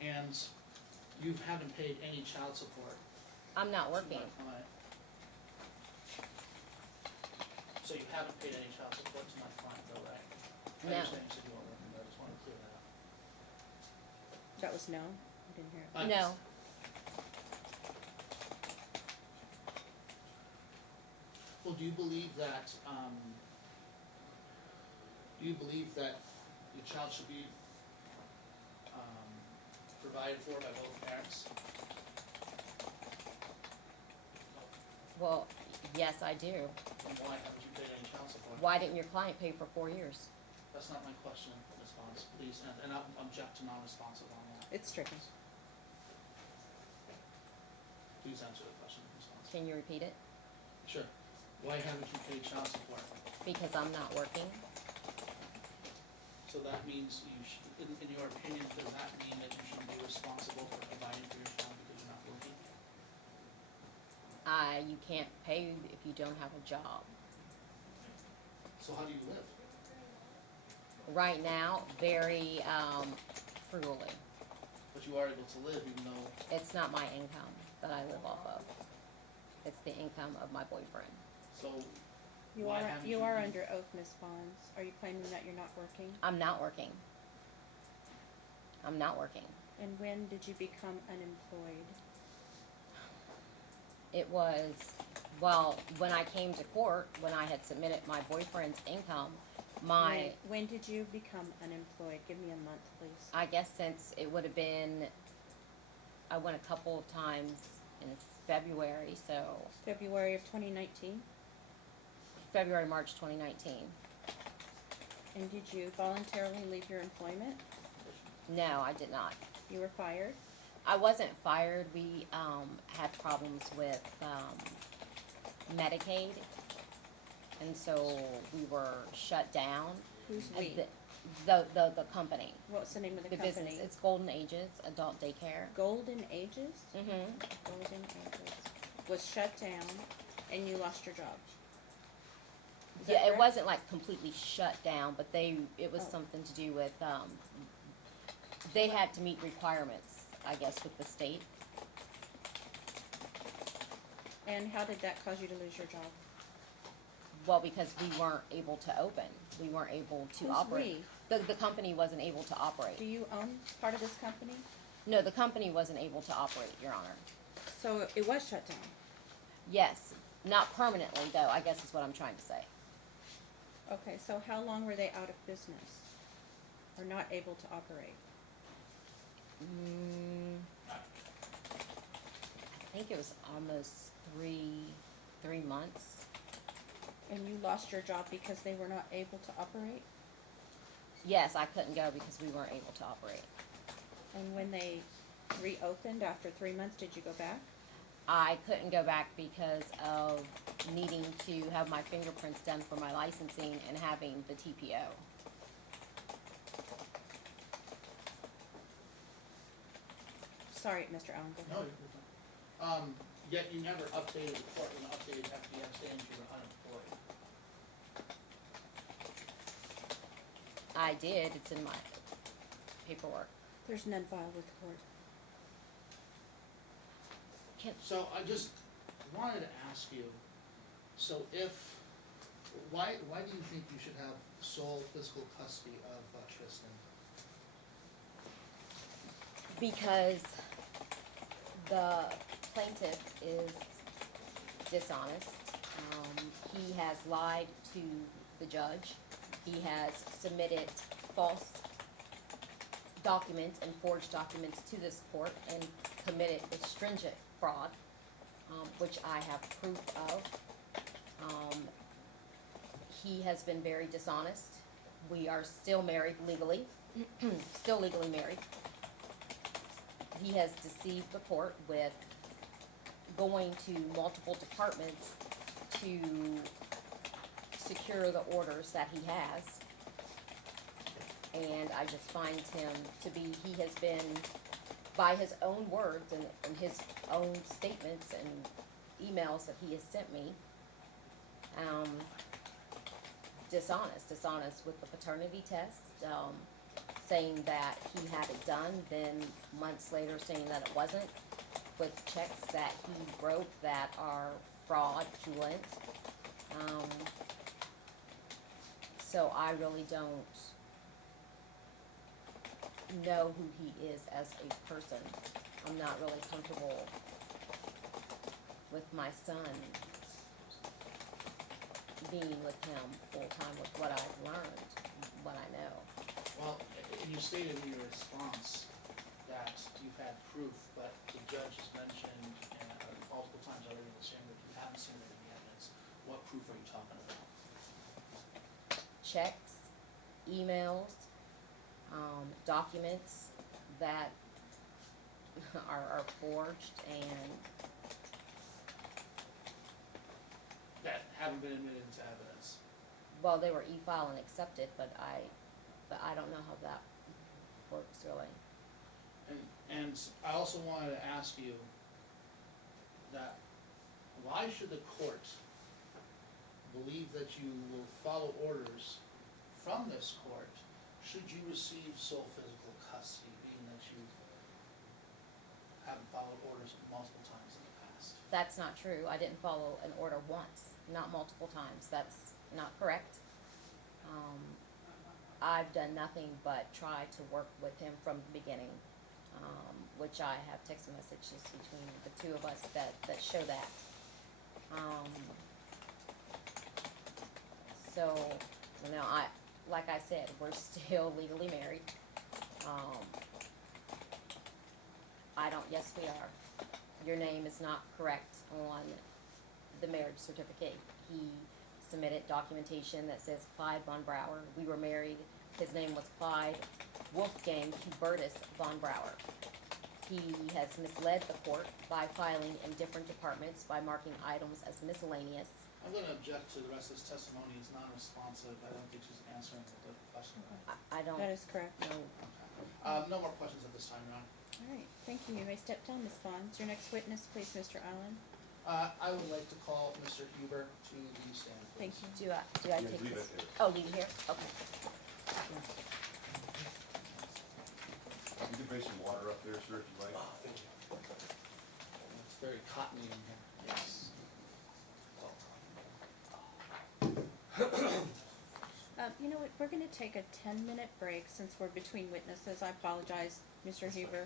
And you haven't paid any child support I'm not to working. my client. So you haven't paid any child support to my client though, right? I No. understand you said you weren't working, but I just wanted to clear that up. That was no? I didn't hear it. No, Well, do you believe that your child should be, provided for by both parents? well, yes, I do. And why haven't you paid any child support? Why didn't your client pay for 4 years? That's not my question, Ms. Bahns, please, and I'm object to non-responsive on that. It's tricky. Please answer the question, Ms. Bahns. Can you repeat it? Sure. Why haven't you paid child support? Because I'm not working. So that means you should, in your opinion, does that mean that you should be responsible for providing for your child because you're not working? You can't pay if you don't have a job. So how do you live? Right now, very frugally. But you are able to live even though, It's not my income that I live off of. It's the income of my boyfriend. so You why are, haven't you are been- under oath, Ms. Bonds. Are you claiming that you're not working? I'm not working. I'm not working. And when did you become unemployed? It was, well, when I came to court, when I had submitted my boyfriend's income, When did you become unemployed? Give me a month, please. I guess since it would have been, I went a couple of times in February, so February of 2019? February, March 2019. And did you voluntarily leave your employment? No, I did not. You were fired? I wasn't fired. We had problems with Medicaid, and so we were shut down. Who's Uh, we? The company, What's the name of the the company? business. It's Golden Ages Adult Daycare. Golden Ages? Mm-hmm. Golden Ages was shut down, and you lost your job. Is that Yeah, it correct? wasn't like completely shut down, but it was Oh. something to do with they had to meet requirements, I guess, with the state. And how did that cause you to lose your job? Well, because we weren't able to open, we weren't able to Who's operate. The company wasn't able to operate. Do you own part of this company? No, the company wasn't able to operate, Your Honor. So it was shut down. Yes, not permanently though, I guess is what I'm trying to say. Okay, so how long were they out of business? Or not able to operate? I think it was almost three months. And you lost your job because they were not able to operate? Yes, I couldn't go because we weren't able to operate. And when they reopened after 3 months, did you go back? I couldn't go back because of needing to have my fingerprints done for my licensing and having the TPO. Sorry, Mr. Allen, go No, ahead. you're fine. Yet you never updated the court when updated FDF saying you were unemployed. I did, it's in my paperwork. There's none filed with the court. So I just wanted to ask you, so why do you think you should have sole physical custody of Tristan? Because the plaintiff is dishonest. He has lied to the judge. He has submitted false documents and forged documents to this court and committed stringent fraud, which I have proof of. He has been very dishonest. We are still married legally, still legally married. He has deceived the court with going to multiple departments to secure the orders that he has. And I just find him to be, he has been, by his own words and his own statements and emails that he has sent me, dishonest with the paternity test, saying that he had it done, then months later saying that it wasn't, with checks that he wrote that are fraudulent. So I really don't know who he is as a person. I'm not really comfortable with my son being with him full-time with what I've learned, what I know. Well, and you stated in your response that you've had proof, but the judge has mentioned multiple times already in this hearing that you haven't seen any evidence. What proof are you talking about? Checks, emails, documents that are forged and That haven't been admitted into evidence. well, they were e-file and accepted, but I don't know how that works really. And I also wanted to ask you that why should the court believe that you will follow orders from this court should you receive sole physical custody, being that you haven't followed orders multiple times in the past? That's not true. I didn't follow an order once, not multiple times. That's not correct. I've done nothing but try to work with him from the beginning, which I have text messages between the two of us that show that. So, you know, like I said, we're still legally married. Yes, we are. Your name is not correct on the marriage certificate. He submitted documentation that says Clyde Von Brower. We were married. His name was Clyde Wolfgang Hubertus von Brauer. He has misled the court by filing in different departments by marking items as miscellaneous. I'm gonna object to the rest of this testimony, it's non-responsive, I don't think she's answering the question. I don't That is correct. know. Okay. No more questions at this time, Your Honor. All right, thank you. You may step down, Ms. Bahns. Your next witness, please, Mr. Allen. I would like to call Mr. Huber to the stand, Thank please. you. Do I Yeah, take leave this? it here. Oh, leave it here? Okay. You can bring some water up there, sir, if you like. It's very cottony in here. Yes. You know what, we're gonna take a 10-minute break since we're between witnesses. I apologize, Mr. Huber.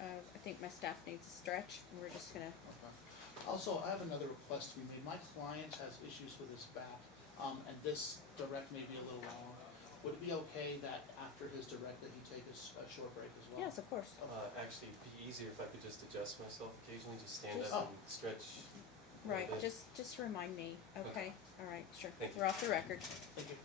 I think my staff needs a stretch, and we're just gonna, Okay. Also, I have another request to be made. My client has issues with his back, and this direct may be a little long. Would it be okay that after his direct that he take a short break as well? yes, of course. Actually, it'd be easier if I could just adjust myself occasionally, just stand Just- up and stretch. Right, Okay. just remind me, okay? All right, sure. Thank you. We're off the record. Thank you.